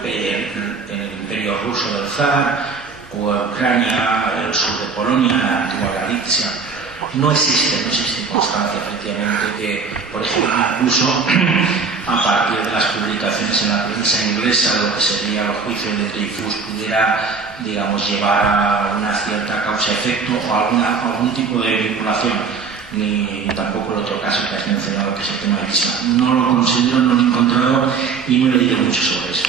en el imperio ruso del zar, o a Ucrania, el sur de Polonia, la antigua Galicia. No existe constancia, efectivamente, que, por ejemplo, incluso a partir de las publicaciones en la prensa inglesa, lo que sería el juicio de Dreyfus pudiera, digamos, llevar a una cierta causa-efecto o algún tipo de vinculación, ni tampoco el otro caso que has mencionado, que es el tema de Isla. No lo considero, no lo he encontrado y no he leído mucho sobre eso.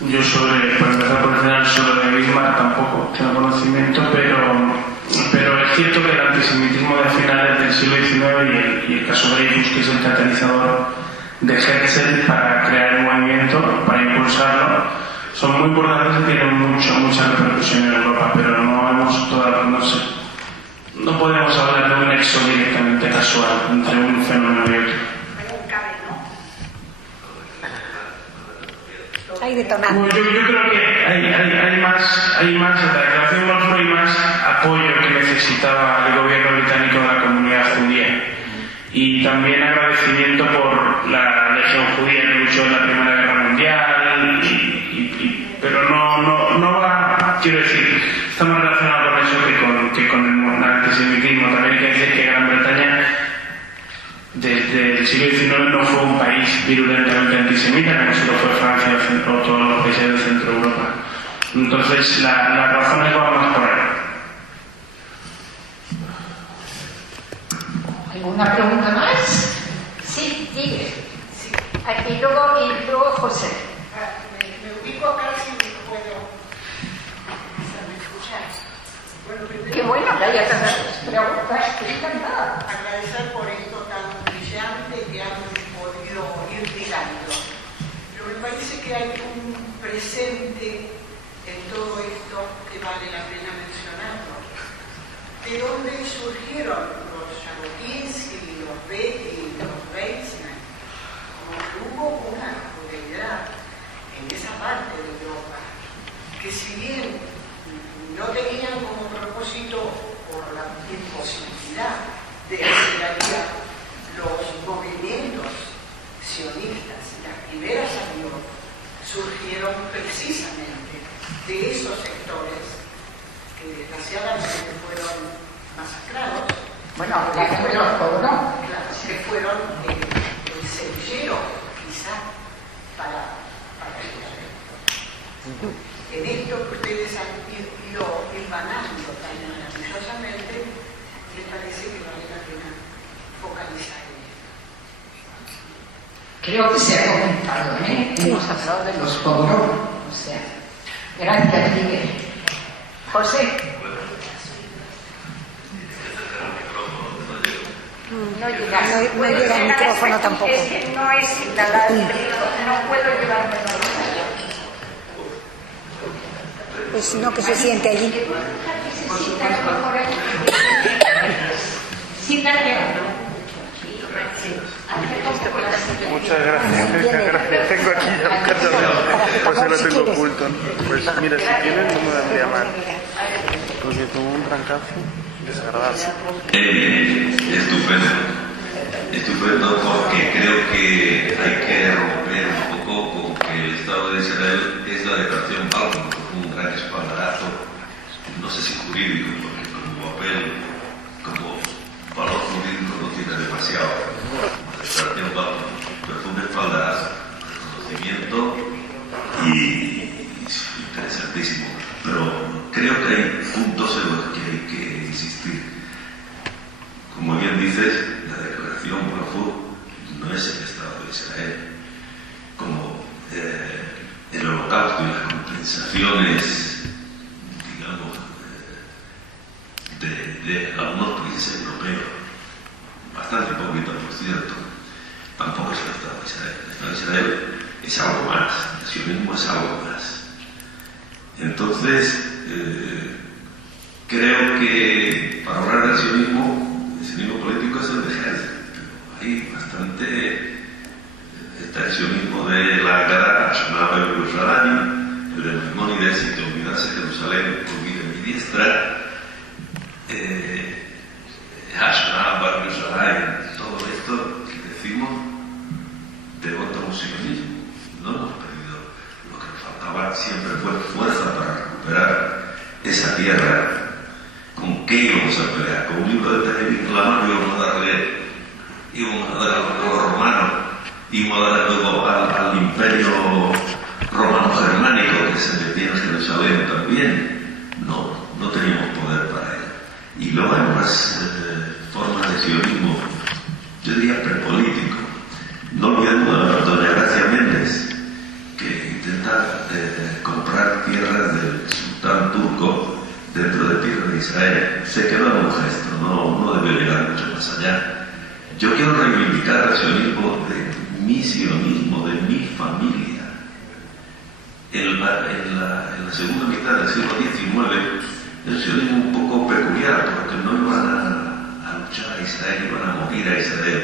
Yo para empezar por el final, sobre de Bismarck tampoco tengo conocimiento, pero es cierto que el antisemitismo de finales del siglo XIX y el caso Dreyfus, que es el catalizador de Herzl para crear un movimiento, para impulsarlo, son muy importantes y tienen mucha repercusión en Europa, pero no podemos hablar de un nexo directamente casual entre un fenómeno y otro. Hay detonantes. Yo creo que hay más, en la declaración de Balfour hay más apoyo que necesitaba el gobierno británico de la comunidad judía, y también agradecimiento por la legión judía que luchó en la Primera Guerra Mundial, pero no va, quiero decir, está más relacionado con eso que con el antisemitismo. También hay que decir que Gran Bretaña desde el siglo XIX no fue un país virulentamente antisemita, como se lo fue Francia o todos los países del centro de Europa. Entonces, las razones van más por ahí. ¿Alguna pregunta más? Sí, diga. Sí. Y luego José. Me ubico casi y no puedo escuchar. Bueno, Qué bueno que hayas preguntas, estoy encantada. agradecer por esto tan brillante que han podido ir tirando. Pero me parece que hay un presente en todo esto que vale la pena mencionarlo. ¿De dónde surgieron los Jabotinsky, los Betty, los Weizmann? Como que hubo una judeidad en esa parte de Europa que, si bien no tenían como propósito por la imposibilidad de hacer los movimientos sionistas, las primeras años surgieron precisamente de esos sectores que desgraciadamente fueron masacrados. Bueno, ya que los pogroms. Claro, que fueron el semillero, quizá, para esto. En esto que ustedes han ido hilvanando tan maravillosamente, me parece que vale la pena focalizar en esto. Creo que se ha comentado, ¿eh? Hemos hablado de los pogroms. O sea, gracias, Miguel. José. No llega el micrófono tampoco. Es que no es instalado, no puedo llevarme la Pues sino que se siente allí. Muchas gracias. Tengo aquí ya un cargador, pues se lo tengo oculto. Pues mira, si tienes no me vendría mal, porque tuvo un trancazo desagradable. Estupendo, porque creo que hay que romper un poco con que el Estado de Israel es la declaración Balfour, un gran espaldarazo, no sé si jurídico, porque como papel, como valor jurídico no tiene demasiado. La declaración Balfour, pero fue un espaldarazo, reconocimiento y interesantísimo. Pero creo que hay puntos en los que hay que insistir. Como bien dices, la declaración Balfour no es el Estado de Israel, como el holocausto y las compensaciones, digamos, de algunos países europeos, bastante poquito, por cierto, tampoco es el Estado de Israel. El Estado de Israel es algo más, el sionismo es algo más. Entonces, creo que para hablar del sionismo, el sionismo político es el de Herzl, pero hay bastante. Está el sionismo de la Gara, Shonaba y Yerushalayim, el de Maimónides, si te olvidas Jerusalén, olvide mi diestra, Shonaba y Yerushalayim, todo esto que decimos devota un sionismo. No hemos perdido lo que nos faltaba siempre fue fuerza para recuperar esa tierra. ¿Con qué íbamos a pelear? ¿Con un libro de Tenerife en la mano íbamos a dar a los romanos? ¿Íbamos a dar luego al imperio romano-germánico que se metía en Jerusalén también? No teníamos poder para ello. Y luego hay unas formas de sionismo, yo diría prepolítico. No olvidemos a doña Gracia Méndez, que intenta comprar tierras del sultán turco dentro de tierra de Israel. Se quedó en un gesto, no debe llegar mucho más allá. Yo quiero reivindicar el sionismo de mi sionismo, de mi familia. En la segunda mitad del siglo XIX, el sionismo un poco peculiar, porque no iban a luchar a Israel, iban a morir a Israel.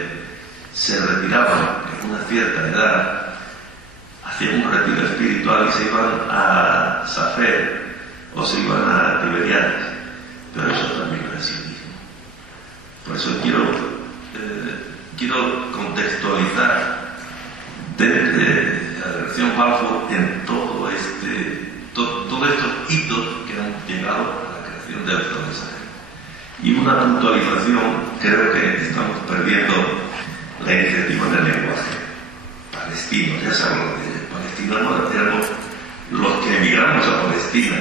Se retiraban en una cierta edad, hacían un retiro espiritual y se iban a Safer o se iban a Tiberiades. Pero eso también era sionismo. Por eso quiero contextualizar desde la dirección Balfour en todos estos hitos que han llegado a la creación del Estado de Israel. Y una puntualización, creo que estamos perdiendo la iniciativa del lenguaje palestino. Ya se habló de Palestina, no éramos los que emigramos a Palestina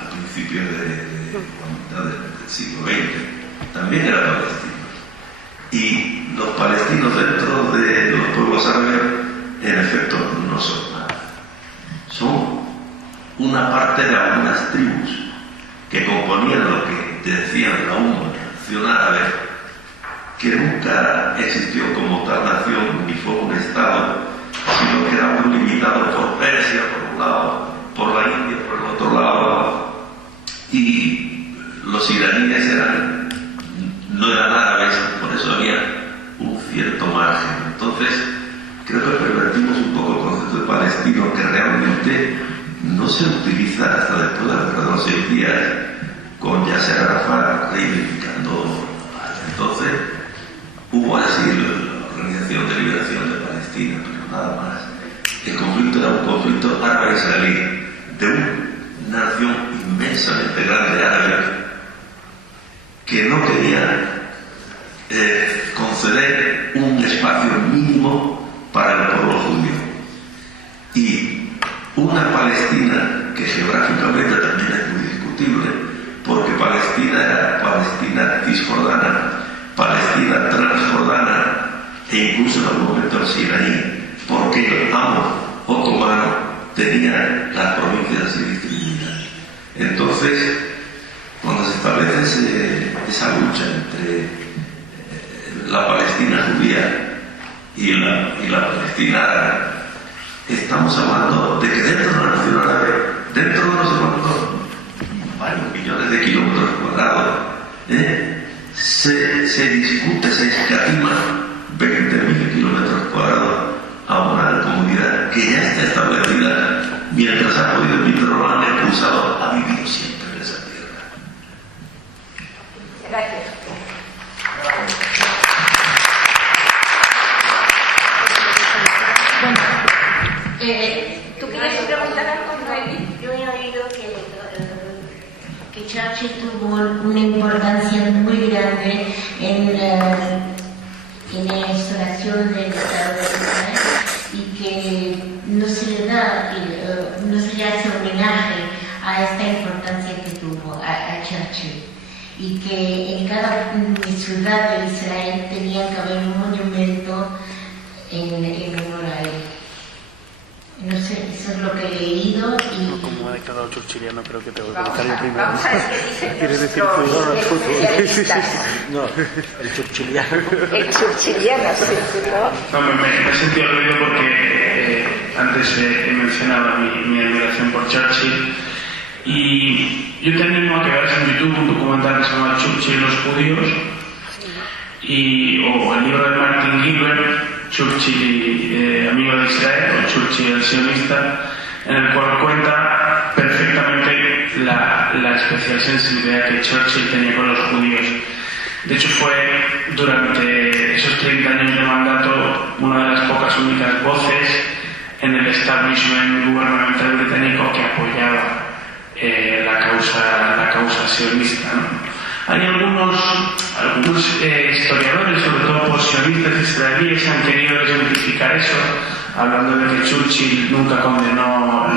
a principios de la mitad del siglo XX, también eran palestinos. Y los palestinos dentro de los pueblos árabes, en efecto, no son nada. Son una parte de algunas tribus que componían lo que decían la nación árabe, que nunca existió como tal nación ni fue un Estado, sino que era muy limitado por Persia por un lado, por la India por el otro lado, y los iraníes no eran árabes, por eso había un cierto margen. Entonces, creo que pervertimos un poco el concepto de palestino, que realmente no se utiliza hasta después de la guerra de los 6 días, con Yasser Arafat reivindicando. Entonces, hubo así la Organización de Liberación de Palestina, pero nada más. El conflicto era un conflicto árabe-israelí, de una nación inmensamente grande árabe, que no quería conceder un espacio mínimo para el pueblo judío. Y una Palestina que geográficamente también es muy discutible, porque Palestina era Palestina cisjordana, Palestina transjordana e incluso en algún momento el sinaí, porque el amo otomano tenía las provincias así distribuidas. Entonces, cuando se establece esa lucha entre la Palestina judía y la Palestina árabe, estamos hablando de que dentro de la nación árabe, dentro de no sé cuántos varios millones de kilómetros cuadrados, se discute, se escatima 20.000 kilómetros cuadrados a una comunidad que ya está establecida, mientras ha podido Víctor lo han expulsado, ha vivido siempre en esa tierra. Gracias. ¿Tú quieres preguntar algo, Noemí? Yo he oído que Churchill tuvo una importancia muy grande en la instalación del Estado de Israel y que no se le hace homenaje a esta importancia que tuvo a Churchill, y que en cada ciudad de Israel tenía que haber un monumento en honor a él. No sé, eso es lo que he leído y... No, como ha declarado churchiliano, creo que te voy a preguntar yo primero. Vamos a ver qué dicen ¿Quieres decir No, el churchiliano. El churchiliano, sí, ¿no? No, me he sentido aludido porque antes he mencionado mi admiración por Churchill, y yo te animo a que veas en YouTube un documental que se llama Churchill y los judíos, o el libro de Martin Gilbert, Churchill, amigo de Israel, o Churchill el sionista, en el cual cuenta perfectamente la especial sensibilidad que Churchill tenía con los judíos. De hecho, fue durante esos 30 años de mandato una de las pocas únicas voces en el establishment gubernamental británico que apoyaba la causa sionista, ¿no? Hay algunos historiadores, sobre todo post-sionistas israelíes, que han querido desmitificar eso, hablando de que Churchill nunca condenó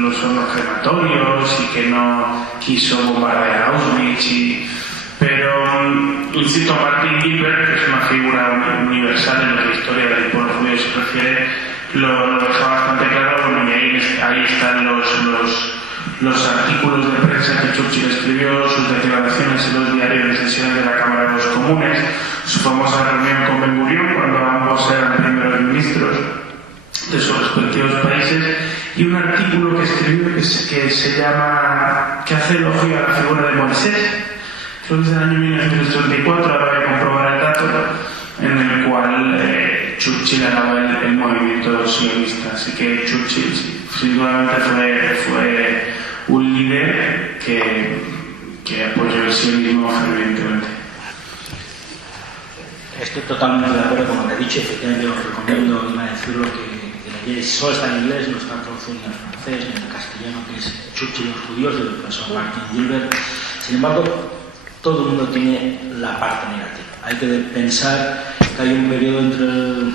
los hornos crematorios y que no quiso bombardear Auschwitz, pero insisto, Martin Gilbert, que es una figura universal en la historia del pueblo judío, si prefiere, lo deja bastante claro. Bueno, y ahí están los artículos de prensa que Churchill escribió, sus declaraciones en los diarios de sesiones de la Cámara de los Comunes, su famosa reunión con Ben Gurion cuando ambos eran primeros ministros de sus respectivos países, y un artículo que escribió que se llama, que hace elogio a la figura de Moisés, creo que es del año 1934, ahora voy a comprobar el dato, en el cual Churchill alaba el movimiento sionista. Así que Churchill sin duda fue un líder que apoyó el sionismo fervientemente. Estoy totalmente de acuerdo con lo que he dicho. Efectivamente, os recomiendo, iba a decirlo, que solo está en inglés, no está traducido ni en francés ni en castellano, que es Churchill y los judíos, del profesor Martin Gilbert. Sin embargo, todo el mundo tiene la parte negativa. Hay que pensar que hay un periodo entre el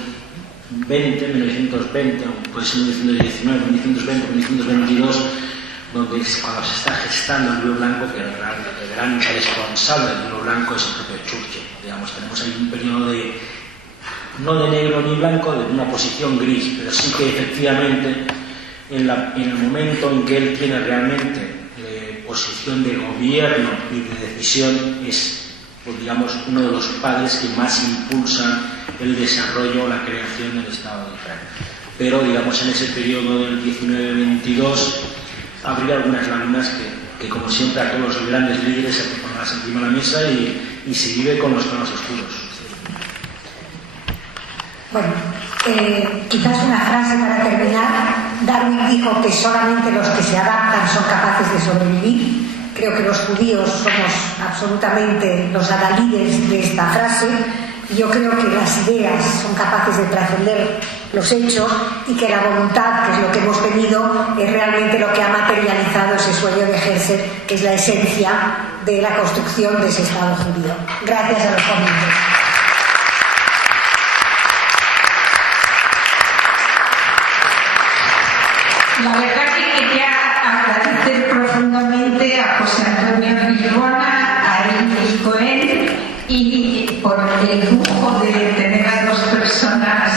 1920, o puede ser 1919, 1920, 1922, donde es cuando se está gestando el libro blanco, que el gran responsable del libro blanco es el propio Churchill. Digamos, tenemos ahí un periodo no de negro ni blanco, de una posición gris, pero sí que efectivamente en el momento en que él tiene realmente posición de gobierno y de decisión, es, pues, digamos, uno de los padres que más impulsan el desarrollo o la creación del Estado de Israel. Pero, digamos, en ese periodo del 19-22 habría algunas lagunas que, como siempre, a todos los grandes líderes se ponen encima de la mesa y se vive con los tonos oscuros. Bueno, quizás una frase para terminar. Darwin dijo que solamente los que se adaptan son capaces de sobrevivir. Creo que los judíos somos absolutamente los adalides de esta frase. Yo creo que las ideas son capaces de trascender los hechos y que la voluntad, que es lo que hemos tenido, es realmente lo que ha materializado ese sueño de Herzl, que es la esencia de la construcción de ese Estado judío. Gracias a los ponentes. La verdad que quería agradecer profundamente a José Antonio Villona, a Elvis Cohen, y por el lujo de tener a dos personas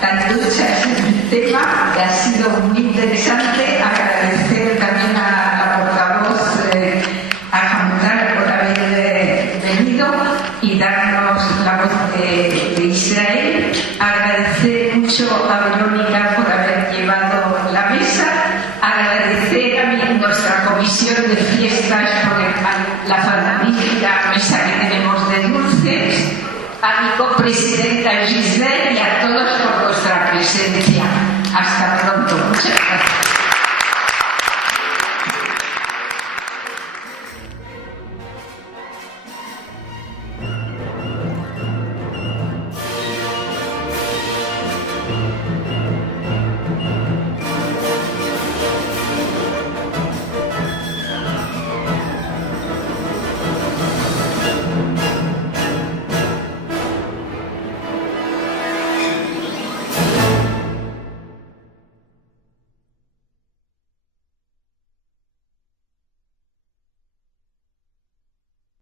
tan duchas en el tema, que ha sido muy interesante. Agradecer también a la portavoz a Hamutal por haber venido y darnos la voz de Israel. Agradecer mucho a Verónica por haber llevado la mesa. Agradecer a nuestra comisión de fiestas por la magnífica mesa que tenemos de dulces, a mi copresidenta Giselle y a todos por vuestra presencia. Hasta pronto. Muchas gracias.